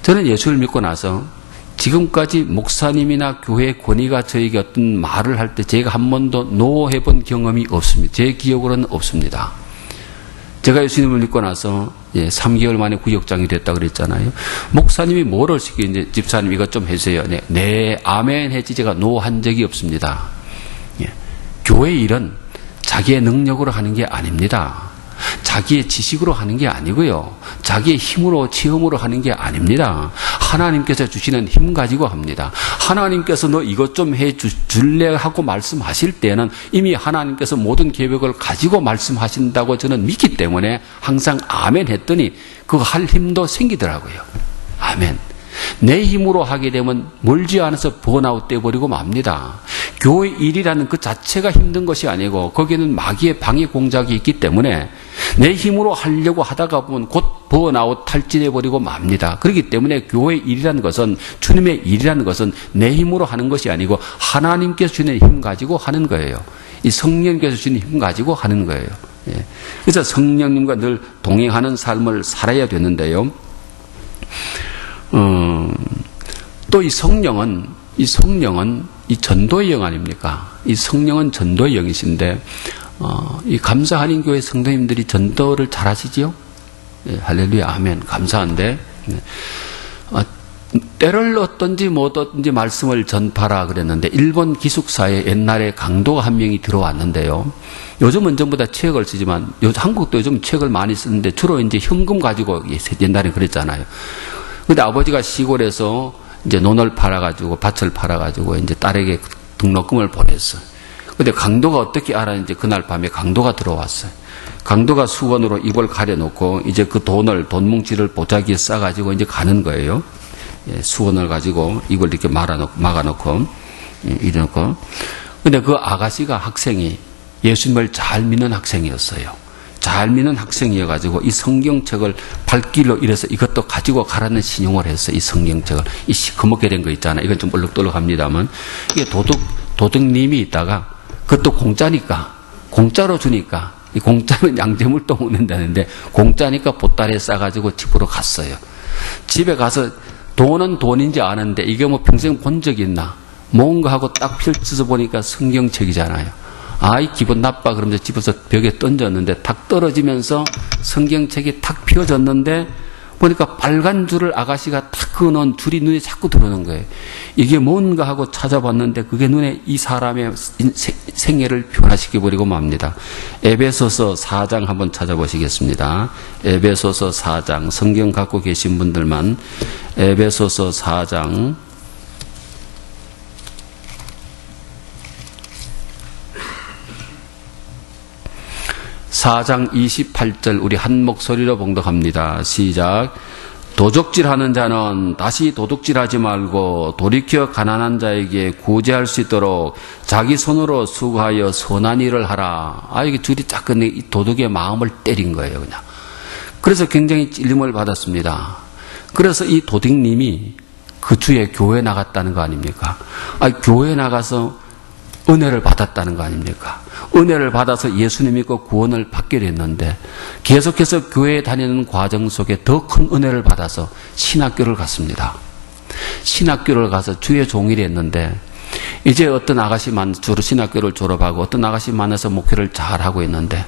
저는 예수를 믿고 나서 지금까지 목사님이나 교회 권위가 저에게 어떤 말을 할 때 제가 한 번도 노해 본 경험이 없습니다. 제 기억으로는 없습니다. 제가 예수님을 믿고 나서 3개월 만에 구역장이 됐다고 그랬잖아요. 목사님이 뭐를 시키는지 집사님 이것 좀 해주세요. 네, 아멘 했지 제가 노 한 적이 없습니다. 교회 일은 자기의 능력으로 하는 게 아닙니다. 자기의 지식으로 하는 게 아니고요. 자기의 힘으로 체험으로 하는 게 아닙니다. 하나님께서 주시는 힘 가지고 합니다. 하나님께서 너 이것 좀 해줄래 하고 말씀하실 때는 이미 하나님께서 모든 계획을 가지고 말씀하신다고 저는 믿기 때문에 항상 아멘 했더니 그거 할 힘도 생기더라고요. 아멘. 내 힘으로 하게 되면 멀지 않아서 번아웃 돼버리고 맙니다. 교회 일이라는 그 자체가 힘든 것이 아니고 거기에는 마귀의 방해 공작이 있기 때문에 내 힘으로 하려고 하다가 보면 곧 번아웃 탈진해버리고 맙니다. 그렇기 때문에 교회 일이라는 것은 주님의 일이라는 것은 내 힘으로 하는 것이 아니고 하나님께서 주시는 힘 가지고 하는 거예요. 이 성령께서 주시는 힘 가지고 하는 거예요. 그래서 성령님과 늘 동행하는 삶을 살아야 되는데요. 또 이 성령은 이 전도의 영 아닙니까? 이 성령은 전도의 영이신데, 이 감사하는 교회 성도님들이 전도를 잘 하시지요? 할렐루야, 아멘. 감사한데. 때를 얻든지 못 얻든지 말씀을 전파라 그랬는데 일본 기숙사에 옛날에 강도가 한 명이 들어왔는데요. 요즘은 전부 다 체액을 쓰지만 한국도 요즘 체액을 많이 쓰는데 주로 이제 현금 가지고 옛날에 그랬잖아요. 근데 아버지가 시골에서 이제 논을 팔아가지고 밭을 팔아가지고 이제 딸에게 등록금을 보냈어요. 근데 강도가 어떻게 알았는지 그날 밤에 강도가 들어왔어요. 강도가 수건으로 입을 가려놓고 이제 그 돈 뭉치를 보자기에 싸가지고 이제 가는 거예요. 수건을 가지고 입을 이렇게 막아놓고, 이래놓고. 근데 그 아가씨가 학생이 예수님을 잘 믿는 학생이었어요. 잘 믿는 학생이어가지고 이 성경책을 발길로 이래서 이것도 가지고 가라는 신용을 했어요. 이 성경책을. 이 시커멓게 된 거 있잖아요. 이건 좀 얼룩덜룩합니다만. 이게 도둑님이 있다가 그것도 공짜니까, 공짜로 주니까, 이 공짜면 양재물도 먹는다는데 공짜니까 보따리에 싸가지고 집으로 갔어요. 집에 가서 돈은 돈인지 아는데 이게 뭐 평생 본 적이 있나? 뭔가 하고 딱 펼쳐서 보니까 성경책이잖아요. 아이 기분 나빠 그러면서 집에서 벽에 던졌는데 탁 떨어지면서 성경책이 탁 펴졌는데 보니까 빨간 줄을 아가씨가 탁 그어놓은 줄이 눈에 자꾸 들어오는 거예요. 이게 뭔가 하고 찾아봤는데 그게 눈에 이 사람의 생애를 변화시켜버리고 맙니다. 에베소서 4장 한번 찾아보시겠습니다. 에베소서 4장 성경 갖고 계신 분들만 에베소서 4장 4장 28절 우리 한 목소리로 봉독합니다. 시작. 도적질하는 자는 다시 도둑질하지 말고 돌이켜 가난한 자에게 구제할 수 있도록 자기 손으로 수고하여 선한 일을 하라. 이게 줄이 딱 끝내 이 도둑의 마음을 때린 거예요, 그냥. 그래서 굉장히 찔림을 받았습니다. 그래서 이 도둑님이 그 주에 교회 나갔다는 거 아닙니까? 교회 나가서 은혜를 받았다는 거 아닙니까? 은혜를 받아서 예수님 믿고 구원을 받게 됐는데 계속해서 교회에 다니는 과정 속에 더 큰 은혜를 받아서 신학교를 갔습니다. 신학교를 가서 주의 종이 됐는데 이제 어떤 아가씨 주로 신학교를 졸업하고 어떤 아가씨 만나서 목회를 잘하고 있는데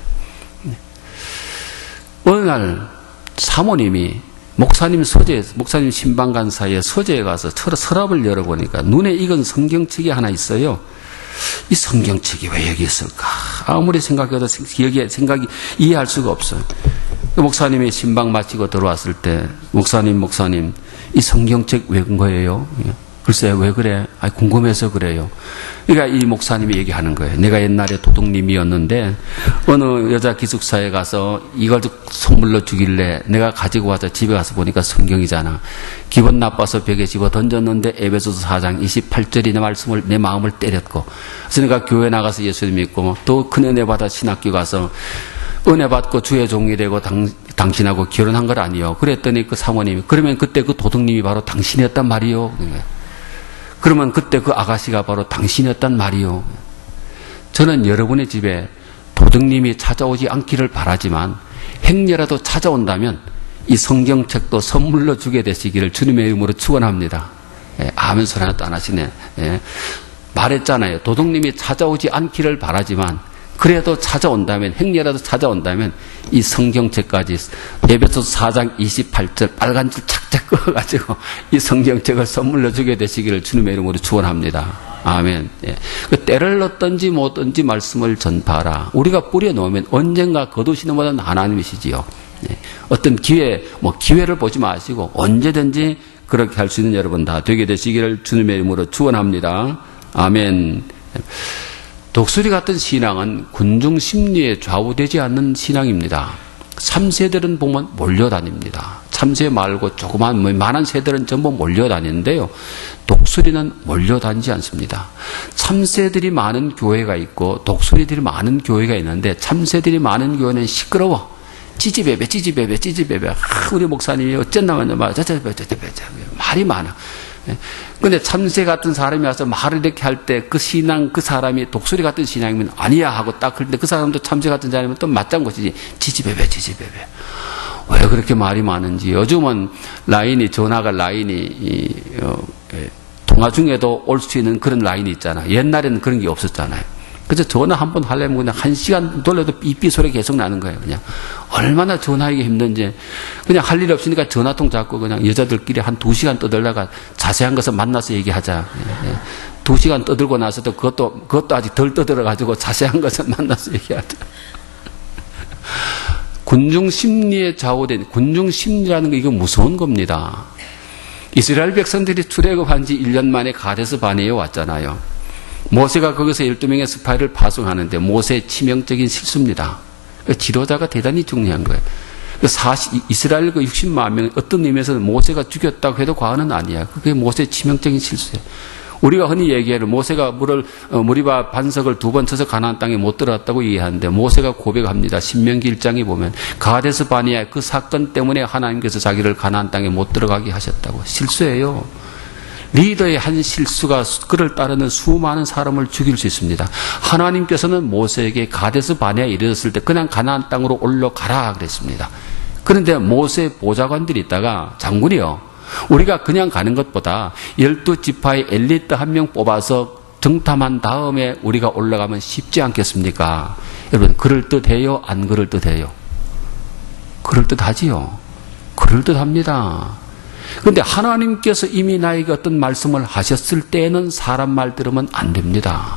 어느 날 사모님이 목사님 신방간사에 서재에 가서 서랍을 열어보니까 눈에 익은 성경책이 하나 있어요. 이 성경책이 왜 여기 있을까? 아무리 생각해도 생각이 이해할 수가 없어요. 목사님이 신방 마치고 들어왔을 때 목사님 이 성경책 왜 본 거예요? 글쎄요, 왜 그래? 궁금해서 그래요. 그러니까 이 목사님이 얘기하는 거예요. 내가 옛날에 도둑님이었는데 어느 여자 기숙사에 가서 이걸 선물로 주길래 내가 가지고 와서 집에 가서 보니까 성경이잖아. 기분 나빠서 벽에 집어 던졌는데 에베소서 4장 28절이 내 마음을 때렸고 그래서 내가 교회 나가서 예수님 믿고 또 큰 은혜 받아 신학교 가서 은혜 받고 주의 종이 되고 당신하고 결혼한 건 아니요. 그랬더니 그 사모님이 그러면 그때 그 도둑님이 바로 당신이었단 말이요. 그러면 그때 그 아가씨가 바로 당신이었단 말이요. 저는 여러분의 집에 도둑님이 찾아오지 않기를 바라지만 행여라도 찾아온다면 이 성경책도 선물로 주게 되시기를 주님의 이름으로 축원합니다. 아멘 소리 하나도 안 하시네. 말했잖아요. 도둑님이 찾아오지 않기를 바라지만 그래도 찾아온다면 행여라도 찾아온다면 이 성경책까지 에베소서 4장 28절 빨간 줄 착착 그어가지고 이 성경책을 선물로 주게 되시기를 주님의 이름으로 축원합니다. 아멘. 그 때를 얻든지 못 얻든지 말씀을 전파하라. 우리가 뿌려놓으면 언젠가 거두시는 분은 하나님이시지요. 어떤 기회를 보지 마시고 언제든지 그렇게 할 수 있는 여러분 다 되게 되시기를 주님의 이름으로 축원합니다. 아멘. 독수리 같은 신앙은 군중 심리에 좌우되지 않는 신앙입니다. 참새들은 보면 몰려다닙니다. 참새 말고 조그만 많은 새들은 전부 몰려다니는데요. 독수리는 몰려다니지 않습니다. 참새들이 많은 교회가 있고 독수리들이 많은 교회가 있는데 참새들이 많은 교회는 시끄러워. 찌지배배 우리 목사님이 어쨌나마나 말이 많아. 근데 참새 같은 사람이 와서 말을 이렇게 할 때 그 신앙, 그 사람이 독수리 같은 신앙이면 아니야 하고 딱 그런데 그 사람도 참새 같은 사람이면 또 맞장 것이지. 지지배배. 왜 그렇게 말이 많은지. 요즘은 전화가 라인이, 통화 중에도 올 수 있는 그런 라인이 있잖아요. 옛날에는 그런 게 없었잖아요. 그래서 전화 한 번 하려면 그냥 1시간 돌려도 삐삐 소리 계속 나는 거예요. 그냥 얼마나 전화하기 힘든지. 그냥 할 일 없으니까 전화통 잡고 그냥 여자들끼리 한 2시간 떠들다가 자세한 것은 만나서 얘기하자. 2시간 떠들고 나서도 그것도 아직 덜 떠들어가지고 자세한 것은 만나서 얘기하자. 군중 심리에 좌우된, 군중 심리라는 거 이거 무서운 겁니다. 이스라엘 백성들이 출애굽한 지 1년 만에 가데스 바네에 왔잖아요. 모세가 거기서 12명의 스파이를 파송하는데 모세의 치명적인 실수입니다. 지도자가 대단히 중요한 거예요. 이스라엘 그 60만 명, 어떤 의미에서는 모세가 죽였다고 해도 과언은 아니야. 그게 모세의 치명적인 실수예요. 우리가 흔히 얘기하는 모세가 무리바 반석을 2번 쳐서 가나안 땅에 못 들어갔다고 얘기하는데 모세가 고백합니다. 신명기 1장에 보면 가데스 바네아의 그 사건 때문에 하나님께서 자기를 가나안 땅에 못 들어가게 하셨다고. 실수예요. 리더의 한 실수가 그를 따르는 수많은 사람을 죽일 수 있습니다. 하나님께서는 모세에게 가데스 바네아에 이르렀을 때 그냥 가나안 땅으로 올라가라 그랬습니다. 그런데 모세 보좌관들이 있다가 장군이요. 우리가 그냥 가는 것보다 12지파의 엘리트 한 명 뽑아서 정탐한 다음에 우리가 올라가면 쉽지 않겠습니까? 여러분, 그럴듯해요? 안 그럴듯해요? 그럴듯하지요. 그럴듯합니다. 그런데 하나님께서 이미 나에게 어떤 말씀을 하셨을 때에는 사람 말 들으면 안 됩니다.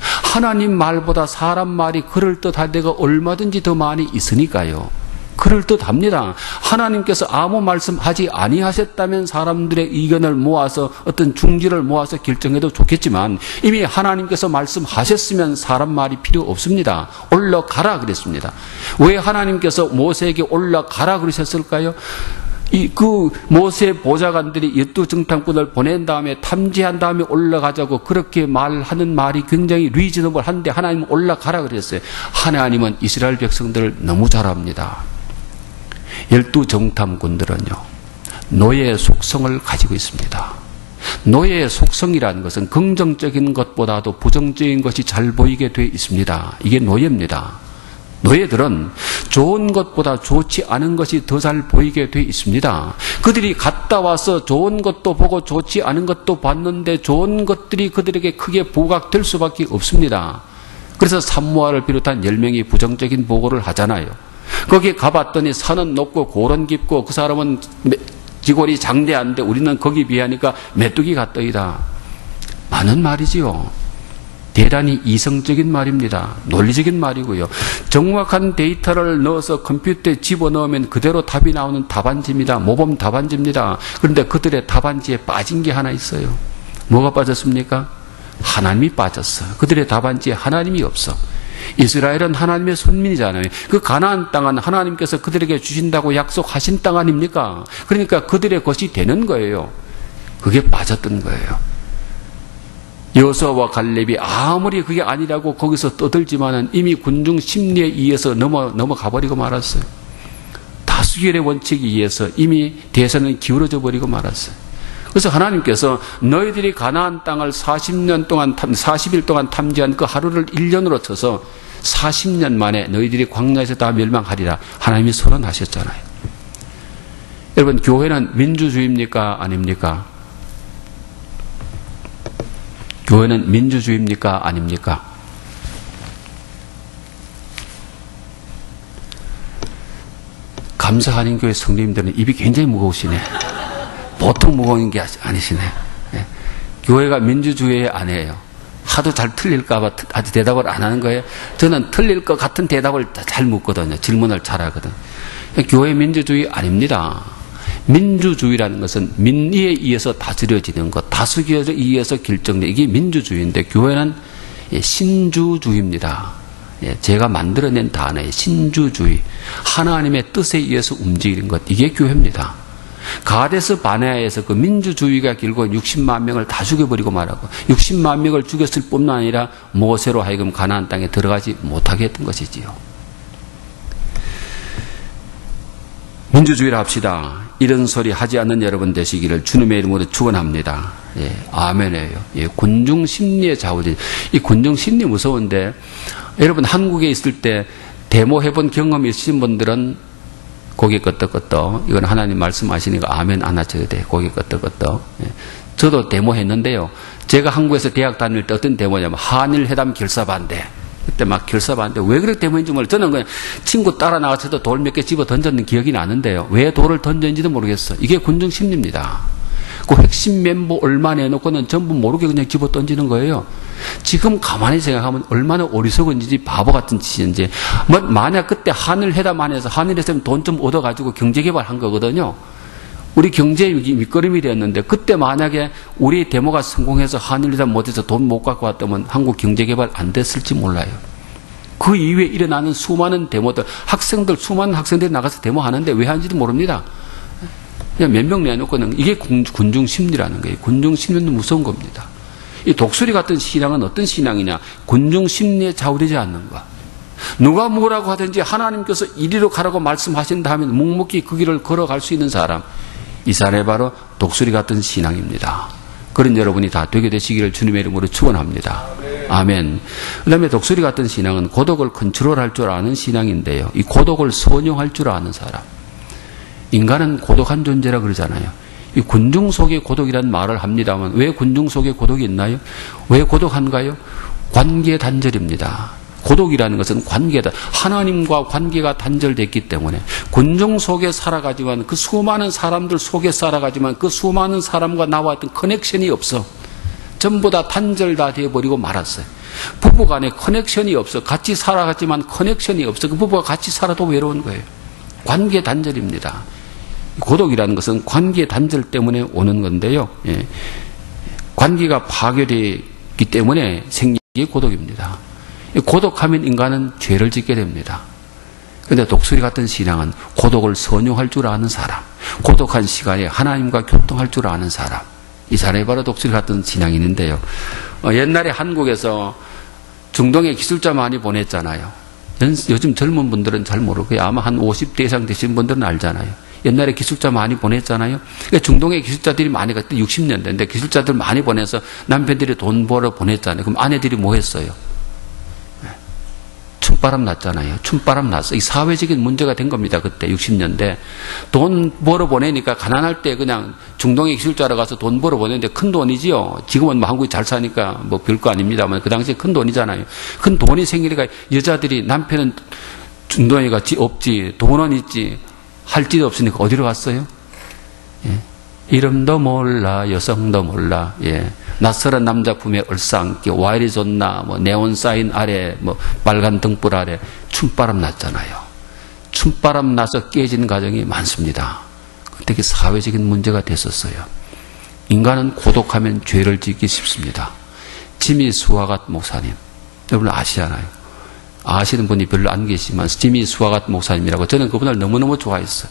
하나님 말보다 사람 말이 그럴듯할 때가 얼마든지 더 많이 있으니까요. 그럴듯합니다. 하나님께서 아무 말씀하지 아니하셨다면 사람들의 의견을 모아서 어떤 중지를 모아서 결정해도 좋겠지만 이미 하나님께서 말씀하셨으면 사람 말이 필요 없습니다. 올라가라 그랬습니다. 왜 하나님께서 모세에게 올라가라 그러셨을까요? 그 모세 보좌관들이 열두 정탐꾼을 보낸 다음에 탐지한 다음에 올라가자고 그렇게 말하는 말이 굉장히 리즈너블한데 하나님은 올라가라 그랬어요. 하나님은 이스라엘 백성들을 너무 잘 압니다. 열두 정탐꾼들은요, 노예의 속성을 가지고 있습니다. 노예의 속성이라는 것은 긍정적인 것보다도 부정적인 것이 잘 보이게 되어 있습니다. 이게 노예입니다. 노예들은 좋은 것보다 좋지 않은 것이 더 잘 보이게 되어 있습니다. 그들이 갔다 와서 좋은 것도 보고 좋지 않은 것도 봤는데 좋은 것들이 그들에게 크게 부각될 수밖에 없습니다. 그래서 산모아를 비롯한 10명이 부정적인 보고를 하잖아요. 거기에 가봤더니 산은 높고 고런 깊고 그 사람은 지골이 장대한데 우리는 거기 비하니까 메뚜기 같더이다. 많은 말이지요. 대단히 이성적인 말입니다. 논리적인 말이고요. 정확한 데이터를 넣어서 컴퓨터에 집어넣으면 그대로 답이 나오는 답안지입니다. 모범 답안지입니다. 그런데 그들의 답안지에 빠진 게 하나 있어요. 뭐가 빠졌습니까? 하나님이 빠졌어. 그들의 답안지에 하나님이 없어. 이스라엘은 하나님의 선민이잖아요. 그 가나안 땅은 하나님께서 그들에게 주신다고 약속하신 땅 아닙니까? 그러니까 그들의 것이 되는 거예요. 그게 빠졌던 거예요. 여호수아와 갈렙이 아무리 그게 아니라고 거기서 떠들지만은 이미 군중 심리에 의해서 넘어가 버리고 말았어요. 다수결의 원칙에 의해서 이미 대선은 기울어져 버리고 말았어요. 그래서 하나님께서 너희들이 가나안 땅을 40일 동안 탐지한 그 하루를 1년으로 쳐서 40년 만에 너희들이 광야에서 다 멸망하리라 하나님이 선언하셨잖아요. 여러분, 교회는 민주주의입니까? 아닙니까? 교회는 민주주의입니까? 아닙니까? 감사한인교회 성도님들은 입이 굉장히 무거우시네. 보통 무거운 게 아니시네. 네. 교회가 민주주의 아니에요. 하도 잘 틀릴까봐 아직 대답을 안 하는 거예요. 저는 틀릴 것 같은 대답을 잘 묻거든요. 질문을 잘 하거든요. 교회 민주주의 아닙니다. 민주주의라는 것은 민의에 의해서 다스려지는 것, 다수결에 의해서 결정된 이게 민주주의인데 교회는 신주주의입니다. 제가 만들어낸 단어의 신주주의, 하나님의 뜻에 의해서 움직이는 것, 이게 교회입니다. 가데스 바네아에서 그 민주주의가 결국 60만 명을 다 죽여버리고 말하고 60만 명을 죽였을 뿐만 아니라 모세로 하여금 가나안 땅에 들어가지 못하게 했던 것이지요. 민주주의를 합시다. 이런 소리 하지 않는 여러분 되시기를 주님의 이름으로 축원합니다. 예, 아멘이에요. 예, 군중 심리에 좌우된 이 군중 심리 무서운데 여러분 한국에 있을 때 데모 해본 경험이 있으신 분들은 고개 끄덕끄덕 이건 하나님 말씀하시니까 아멘 안 하셔도 돼. 고개 끄덕끄덕. 예. 저도 데모했는데요. 제가 한국에서 대학 다닐 때 어떤 데모냐면 한일회담 결사 반대. 그때 막 결사 반대. 왜 그렇게 데모인지 몰라요. 저는 그냥 친구 따라 나가서도 돌 몇 개 집어 던졌는 기억이 나는데요. 왜 돌을 던졌는지도 모르겠어. 이게 군중 심리입니다. 그 핵심 멤버 얼마 내놓고는 전부 모르게 그냥 집어 던지는 거예요. 지금 가만히 생각하면 얼마나 어리석은지 바보 같은 짓인지. 만약 그때 한일회담 안에서 한일에서 돈 좀 얻어가지고 경제개발한 거거든요. 우리 경제의 밑거름이 되었는데 그때 만약에 우리 데모가 성공해서 한일회담 못해서 돈 못 갖고 왔다면 한국 경제개발 안 됐을지 몰라요. 그 이후에 일어나는 수많은 데모들, 수많은 학생들이 나가서 데모하는데 왜 하는지도 모릅니다. 그냥 몇 명 내놓고는 이게 군중 심리라는 거예요. 군중 심리는 무서운 겁니다. 이 독수리 같은 신앙은 어떤 신앙이냐? 군중 심리에 좌우되지 않는 것. 누가 뭐라고 하든지 하나님께서 이리로 가라고 말씀하신 다음에 묵묵히 그 길을 걸어갈 수 있는 사람. 이 사람이 바로 독수리 같은 신앙입니다. 그런 여러분이 다 되게 되시기를 주님의 이름으로 축원합니다. 아멘. 그 다음에 독수리 같은 신앙은 고독을 컨트롤할 줄 아는 신앙인데요. 이 고독을 선용할 줄 아는 사람. 인간은 고독한 존재라 그러잖아요. 이 군중 속에 고독이라는 말을 합니다만 왜 군중 속에 고독이 있나요? 왜 고독한가요? 관계 단절입니다. 고독이라는 것은 관계다. 하나님과 관계가 단절됐기 때문에 군중 속에 살아가지만 그 수많은 사람들 속에 살아가지만 그 수많은 사람과 나와 어떤 커넥션이 없어. 전부 다 단절 다 되어버리고 말았어요. 부부간에 커넥션이 없어. 같이 살아갔지만 커넥션이 없어. 그 부부가 같이 살아도 외로운 거예요. 관계 단절입니다. 고독이라는 것은 관계 단절 때문에 오는 건데요. 예. 관계가 파괴되기 때문에 생긴 게 고독입니다. 고독하면 인간은 죄를 짓게 됩니다. 그런데 독수리 같은 신앙은 고독을 선용할 줄 아는 사람, 고독한 시간에 하나님과 교통할 줄 아는 사람, 이 사람이 바로 독수리 같은 신앙이 있는데요. 옛날에 한국에서 중동에 기술자 많이 보냈잖아요. 요즘 젊은 분들은 잘 모르고요. 아마 한 50대 이상 되신 분들은 알잖아요. 옛날에 기술자 많이 보냈잖아요. 그러니까 중동에 기술자들이 많이 갔을 때 60년대인데 기술자들 많이 보내서 남편들이 돈 벌어 보냈잖아요. 그럼 아내들이 뭐 했어요? 춤바람 났잖아요. 춤바람 났어. 이 사회적인 문제가 된 겁니다. 그때 60년대. 돈 벌어 보내니까 가난할 때 그냥 중동에 기술자로 가서 돈 벌어 보내는데 큰 돈이지요. 지금은 뭐 한국이 잘 사니까 뭐 별거 아닙니다만 그 당시에 큰 돈이잖아요. 큰 돈이 생기니까 여자들이 남편은 중동에 갔지 없지 돈은 있지 할 짓 없으니까 어디로 갔어요? 예. 이름도 몰라 여성도 몰라 예. 낯설은 남자 품에 얼싸안기 와 이리 좋나 뭐 네온 사인 아래 뭐 빨간 등불 아래 춤바람 났잖아요. 춤바람 나서 깨진 가정이 많습니다. 그때 사회적인 문제가 됐었어요. 인간은 고독하면 죄를 짓기 쉽습니다. 지미 수화갓 목사님 여러분 아시잖아요. 아시는 분이 별로 안 계시지만 지미 수화갓 목사님이라고 저는 그분을 너무너무 좋아했어요.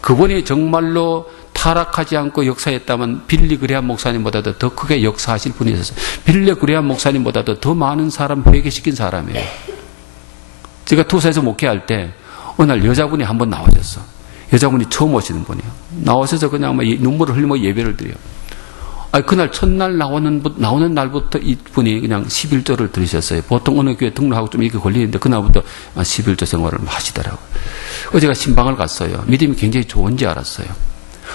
그분이 정말로 타락하지 않고 역사했다면 빌리 그레함 목사님보다도 더 크게 역사하실 분이 있었어요. 빌리 그레함 목사님보다도 더 많은 사람 회개시킨 사람이에요. 제가 투사에서 목회할 때 어느 날 여자분이 한 번 나오셨어. 여자분이 처음 오시는 분이에요. 나오셔서 그냥 막 눈물을 흘리며 예배를 드려요. 그날 첫날 나오는 날부터 이분이 그냥 11조를 들으셨어요. 보통 어느 교회 등록하고 좀 이렇게 걸리는데 그날부터 11조 생활을 하시더라고요. 제가 신방을 갔어요. 믿음이 굉장히 좋은지 알았어요.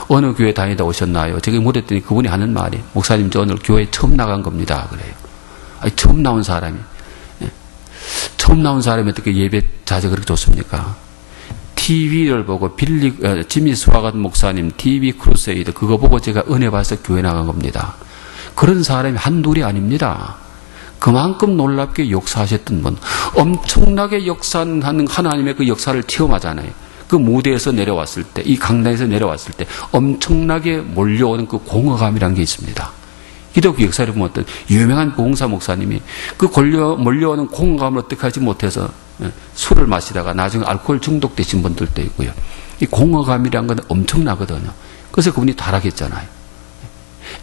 어느 교회 다니다 오셨나요? 제가 물었더니 그분이 하는 말이 목사님 저 오늘 교회에 처음 나간 겁니다. 그래요. 처음 나온 사람이 처음 나온 사람이 어떻게 예배 자세 그렇게 좋습니까? TV를 보고 지미 수화갓 목사님 TV 크루세이드 그거 보고 제가 은혜 받아서 교회 나간 겁니다. 그런 사람이 한둘이 아닙니다. 그만큼 놀랍게 역사하셨던 분, 엄청나게 역사하는 하나님의 그 역사를 체험하잖아요. 그 무대에서 내려왔을 때, 이 강단에서 내려왔을 때 엄청나게 몰려오는 그 공허감이라는 게 있습니다. 기독교 역사를 보면 어떤 유명한 보응사 목사님이 그 몰려오는 공허감을 어떻게 하지 못해서 술을 마시다가 나중에 알코올 중독되신 분들도 있고요. 이 공허감이라는 건 엄청나거든요. 그래서 그분이 타락했잖아요.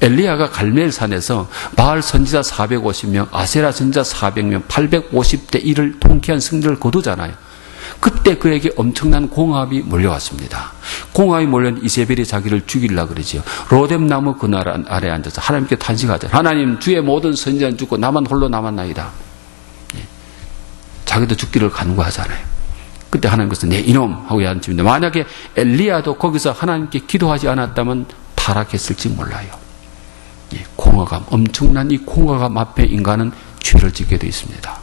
엘리야가 갈멜산에서 바알 선지자 450명, 아세라 선지자 400명, 850대 1을 통쾌한 승리를 거두잖아요. 그때 그에게 엄청난 공합이 몰려왔습니다. 공합이 몰려온 이세벨이 자기를 죽이려고 그러지요. 로뎀나무 그날 아래에 앉아서 하나님께 탄식하자. 하나님 주의 모든 선지자는 죽고 나만 홀로 남았나이다. 자기도 죽기를 간구하잖아요. 그때 하나님께서 내 이놈 하고 앉힙니다. 만약에 엘리야도 거기서 하나님께 기도하지 않았다면 타락했을지 몰라요. 공허감, 엄청난 이 공허감 앞에 인간은 죄를 짓게 되어 있습니다.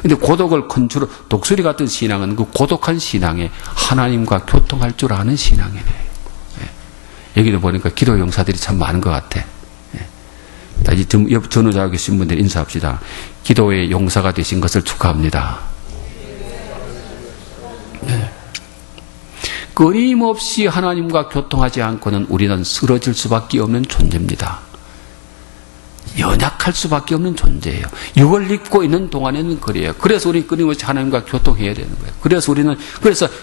근데 고독을 컨트롤, 독수리 같은 신앙은 그 고독한 신앙에 하나님과 교통할 줄 아는 신앙이래요. 예. 여기도 보니까 기도 용사들이 참 많은 것 같아. 예. 이 전후좌우 계신 분들 인사합시다. 기도의 용사가 되신 것을 축하합니다. 예. 끊임없이 하나님과 교통하지 않고는 우리는 쓰러질 수밖에 없는 존재입니다. 연약할 수밖에 없는 존재예요. 육을 입고 있는 동안에는 그래요. 그래서 우리 끊임없이 하나님과 교통해야 되는 거예요. 그래서 우리는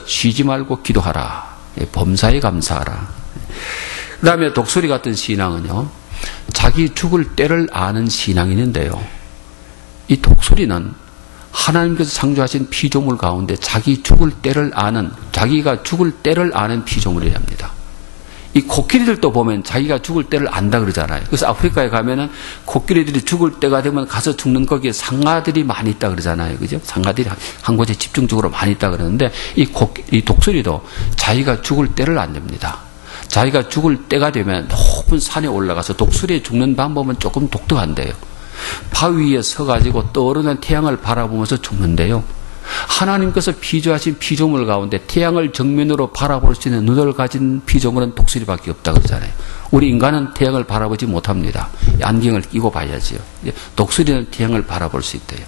쉬지 말고 기도하라. 범사에 감사하라. 그 다음에 독수리 같은 신앙은요, 자기 죽을 때를 아는 신앙이 있는데요, 이 독수리는 하나님께서 창조하신 피조물 가운데 자기가 죽을 때를 아는 피조물이라 합니다. 이 코끼리들도 보면 자기가 죽을 때를 안다 그러잖아요. 그래서 아프리카에 가면은 코끼리들이 죽을 때가 되면 가서 죽는 거기에 상아들이 많이 있다 그러잖아요. 그죠? 상아들이 한 곳에 집중적으로 많이 있다 그러는데 이 독수리도 자기가 죽을 때를 안답니다. 자기가 죽을 때가 되면 높은 산에 올라가서 독수리에 죽는 방법은 조금 독특한데요. 바위 위에 서가지고 떠오르는 태양을 바라보면서 죽는데요. 하나님께서 피조하신 피조물 가운데 태양을 정면으로 바라볼 수 있는 눈을 가진 피조물은 독수리밖에 없다 그러잖아요. 우리 인간은 태양을 바라보지 못합니다. 안경을 끼고 봐야지요. 독수리는 태양을 바라볼 수 있대요.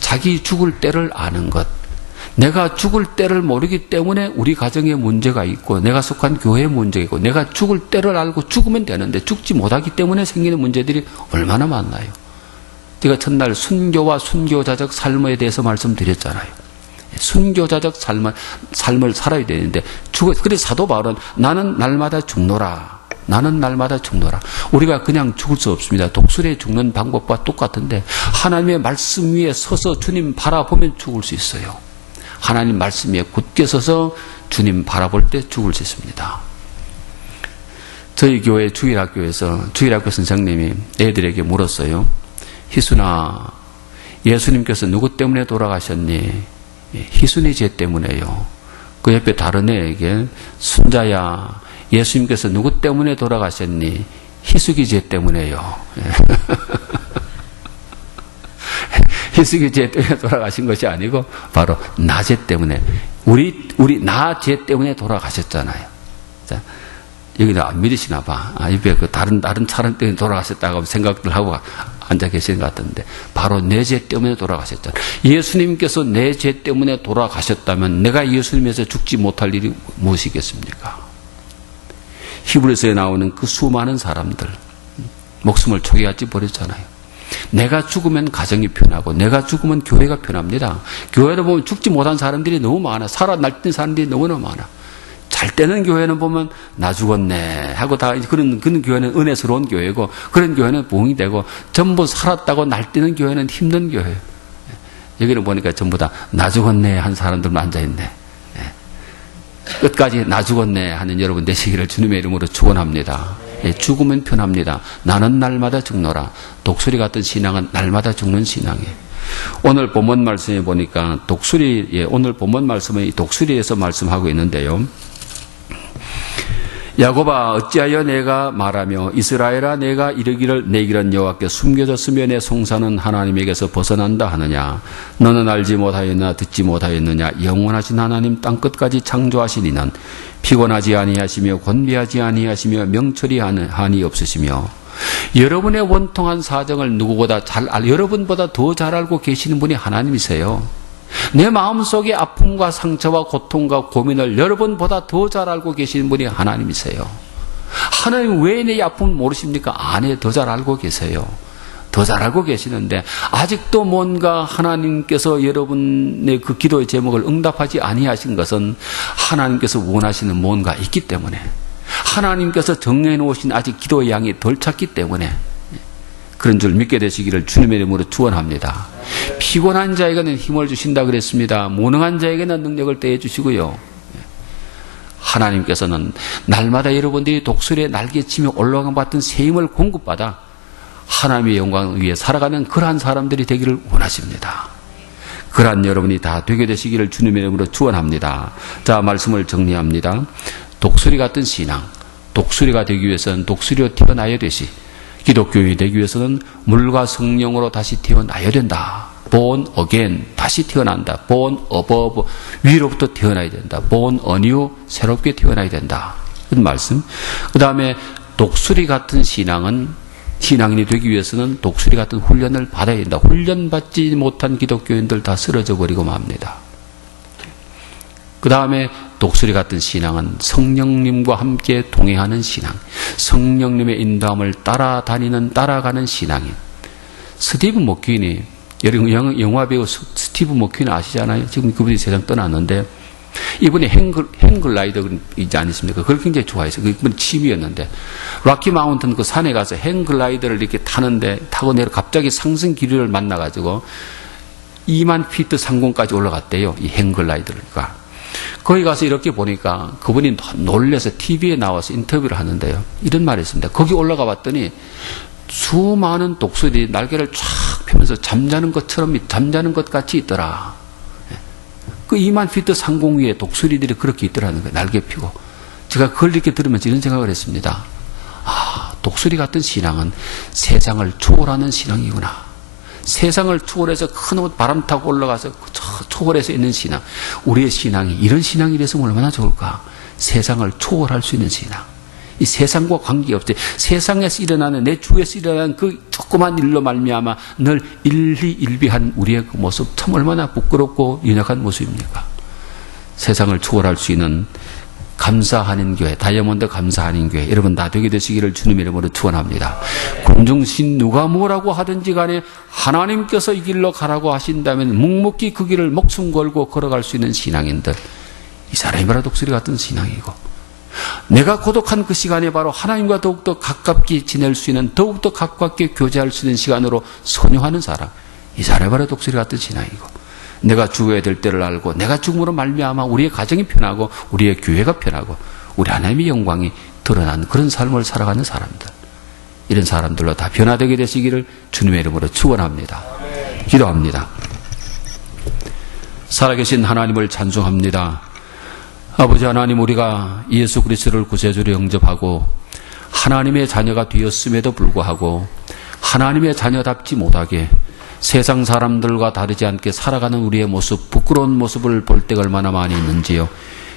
자기 죽을 때를 아는 것. 내가 죽을 때를 모르기 때문에 우리 가정에 문제가 있고 내가 속한 교회에 문제가 있고 내가 죽을 때를 알고 죽으면 되는데 죽지 못하기 때문에 생기는 문제들이 얼마나 많나요? 제가 첫날 순교와 순교자적 삶에 대해서 말씀드렸잖아요. 순교자적 삶을 살아야 되는데 그래서 사도 바울은 나는 날마다 죽노라. 나는 날마다 죽노라. 우리가 그냥 죽을 수 없습니다. 독수리에 죽는 방법과 똑같은데 하나님의 말씀 위에 서서 주님 바라보면 죽을 수 있어요. 하나님 말씀 위에 굳게 서서 주님 바라볼 때 죽을 수 있습니다. 저희 교회 주일학교에서 선생님이 애들에게 물었어요. 희순아, 예수님께서 누구 때문에 돌아가셨니? 희순이 죄 때문에요. 그 옆에 다른 애에게 순자야, 예수님께서 누구 때문에 돌아가셨니? 희숙이 죄 때문에요. 희숙이 죄 때문에 돌아가신 것이 아니고 바로 나 죄 때문에 나 죄 때문에 돌아가셨잖아요. 자, 여기는 안 믿으시나 봐. 입에 그 다른 사람 때문에 돌아가셨다고 생각들 하고 앉아 계시는 것 같은데 바로 내 죄 때문에 돌아가셨잖아요. 예수님께서 내 죄 때문에 돌아가셨다면 내가 예수님에서 죽지 못할 일이 무엇이겠습니까? 히브리서에 나오는 그 수많은 사람들 목숨을 초기같이 버렸잖아요. 내가 죽으면 가정이 편하고 내가 죽으면 교회가 편합니다. 교회를 보면 죽지 못한 사람들이 너무 많아. 살아 날뛴 사람들이 너무나 많아. 잘 때는 교회는 보면 나 죽었네 하고 다 그런 교회는 은혜스러운 교회고 그런 교회는 부흥이 되고 전부 살았다고 날뛰는 교회는 힘든 교회예요. 여기는 보니까 전부 다 나 죽었네 한 사람들만 앉아있네. 끝까지 나 죽었네 하는 여러분 되시기를 주님의 이름으로 축원합니다. 죽으면 편합니다. 나는 날마다 죽노라. 독수리 같은 신앙은 날마다 죽는 신앙이에요. 오늘 본문 말씀에 보니까 오늘 본문 말씀은 이 독수리에서 말씀하고 있는데요. 야곱아 어찌하여 내가 말하며 이스라엘아 내가 이르기를 내 길은 여호와께 숨겨졌으며 내 송사는 하나님에게서 벗어난다 하느냐. 너는 알지 못하였나 듣지 못하였느냐. 영원하신 하나님 땅끝까지 창조하신 이는 피곤하지 아니하시며 곤비하지 아니하시며 명철이 한이 없으시며 여러분의 원통한 사정을 여러분보다 더 잘 알고 계시는 분이 하나님이세요. 내 마음속의 아픔과 상처와 고통과 고민을 여러분보다 더 잘 알고 계시는 분이 하나님이세요. 하나님 왜 내 아픔을 모르십니까? 아니, 더 잘 알고 계세요. 더 잘 알고 계시는데 아직도 뭔가 하나님께서 여러분의 그 기도의 제목을 응답하지 아니하신 것은 하나님께서 원하시는 뭔가 있기 때문에 하나님께서 정해 놓으신 아직 기도의 양이 덜 찼기 때문에 그런 줄 믿게 되시기를 주님의 이름으로 축원합니다. 피곤한 자에게는 힘을 주신다 그랬습니다. 무능한 자에게는 능력을 떼어 주시고요. 하나님께서는 날마다 여러분들이 독수리에 날개치며 올라간 같은 새 힘을 공급받아 하나님의 영광 위에 살아가는 그러한 사람들이 되기를 원하십니다. 그러한 여러분이 다 되게 되시기를 주님의 이름으로 축원합니다. 자, 말씀을 정리합니다. 독수리 같은 신앙, 독수리가 되기 위해서는 독수리로 태어나야 되시 기독교인이 되기 위해서는 물과 성령으로 다시 태어나야 된다. born again, 다시 태어난다. born above, 위로부터 태어나야 된다. born anew, 새롭게 태어나야 된다. 그런 말씀. 그 다음에 독수리 같은 신앙인이 되기 위해서는 독수리 같은 훈련을 받아야 된다. 훈련받지 못한 기독교인들 다 쓰러져 버리고 맙니다. 그 다음에 독수리 같은 신앙은 성령님과 함께 동행하는 신앙, 성령님의 인도함을 따라가는 신앙인. 스티브 머퀸이, 여러분 영화배우 스티브 머퀸 아시잖아요. 지금 그분이 세상 떠났는데, 이분이 행글라이더이지 않습니까? 그걸 굉장히 좋아해서 그분 취미였는데, 락키 마운틴 그 산에 가서 행글라이더를 이렇게 타고 내려 갑자기 상승 기류를 만나가지고 2만 피트 상공까지 올라갔대요. 이 행글라이더가. 거기 가서 이렇게 보니까 그분이 놀라서 TV에 나와서 인터뷰를 하는데요. 이런 말이 있습니다. 거기 올라가 봤더니 수많은 독수리 날개를 쫙 펴면서 잠자는 것 같이 있더라. 그 2만 피트 상공 위에 독수리들이 그렇게 있더라는 거예요. 날개 펴고. 제가 그걸 이렇게 들으면서 이런 생각을 했습니다. 아, 독수리 같은 신앙은 세상을 초월하는 신앙이구나. 세상을 초월해서 큰 바람 타고 올라가서 초월해서 있는 신앙. 우리의 신앙이 이런 신앙이 됐으면 얼마나 좋을까. 세상을 초월할 수 있는 신앙. 이 세상과 관계없이 세상에서 일어나는, 내 주위에서 일어나는 그 조그만 일로 말미암아 늘 일비한 우리의 그 모습, 참 얼마나 부끄럽고 연약한 모습입니까. 세상을 초월할 수 있는 감사하는 교회, 다이아몬드 감사하는 교회, 여러분 다 되게 되시기를 주님의 이름으로 축원합니다. 공중신 누가 뭐라고 하든지 간에 하나님께서 이 길로 가라고 하신다면 묵묵히 그 길을 목숨 걸고 걸어갈 수 있는 신앙인들, 이 사람이 바로 독수리 같은 신앙이고, 내가 고독한 그 시간에 바로 하나님과 더욱더 가깝게 지낼 수 있는, 더욱더 가깝게 교제할 수 있는 시간으로 선용하는 사람, 이 사람이 바로 독수리 같은 신앙이고, 내가 죽어야 될 때를 알고 내가 죽음으로 말미암아 우리의 가정이 편하고 우리의 교회가 편하고 우리 하나님의 영광이 드러나는 그런 삶을 살아가는 사람들, 이런 사람들로 다 변화되게 되시기를 주님의 이름으로 축원합니다. 기도합니다. 살아계신 하나님을 찬송합니다. 아버지 하나님, 우리가 예수 그리스도를 구세주로 영접하고 하나님의 자녀가 되었음에도 불구하고 하나님의 자녀답지 못하게 세상 사람들과 다르지 않게 살아가는 우리의 모습, 부끄러운 모습을 볼 때가 얼마나 많이 있는지요.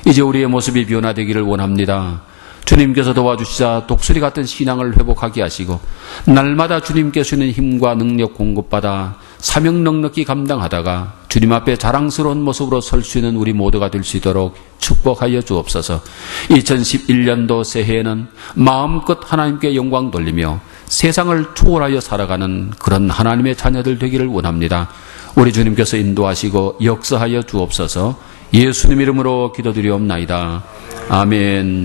이제 우리의 모습이 변화되기를 원합니다. 주님께서 도와주시자 독수리 같은 신앙을 회복하게 하시고 날마다 주님께서 주는 힘과 능력 공급받아 사명 넉넉히 감당하다가 주님 앞에 자랑스러운 모습으로 설 수 있는 우리 모두가 될 수 있도록 축복하여 주옵소서. 2011년도 새해에는 마음껏 하나님께 영광 돌리며 세상을 초월하여 살아가는 그런 하나님의 자녀들 되기를 원합니다. 우리 주님께서 인도하시고 역사하여 주옵소서. 예수님 이름으로 기도드리옵나이다. 아멘.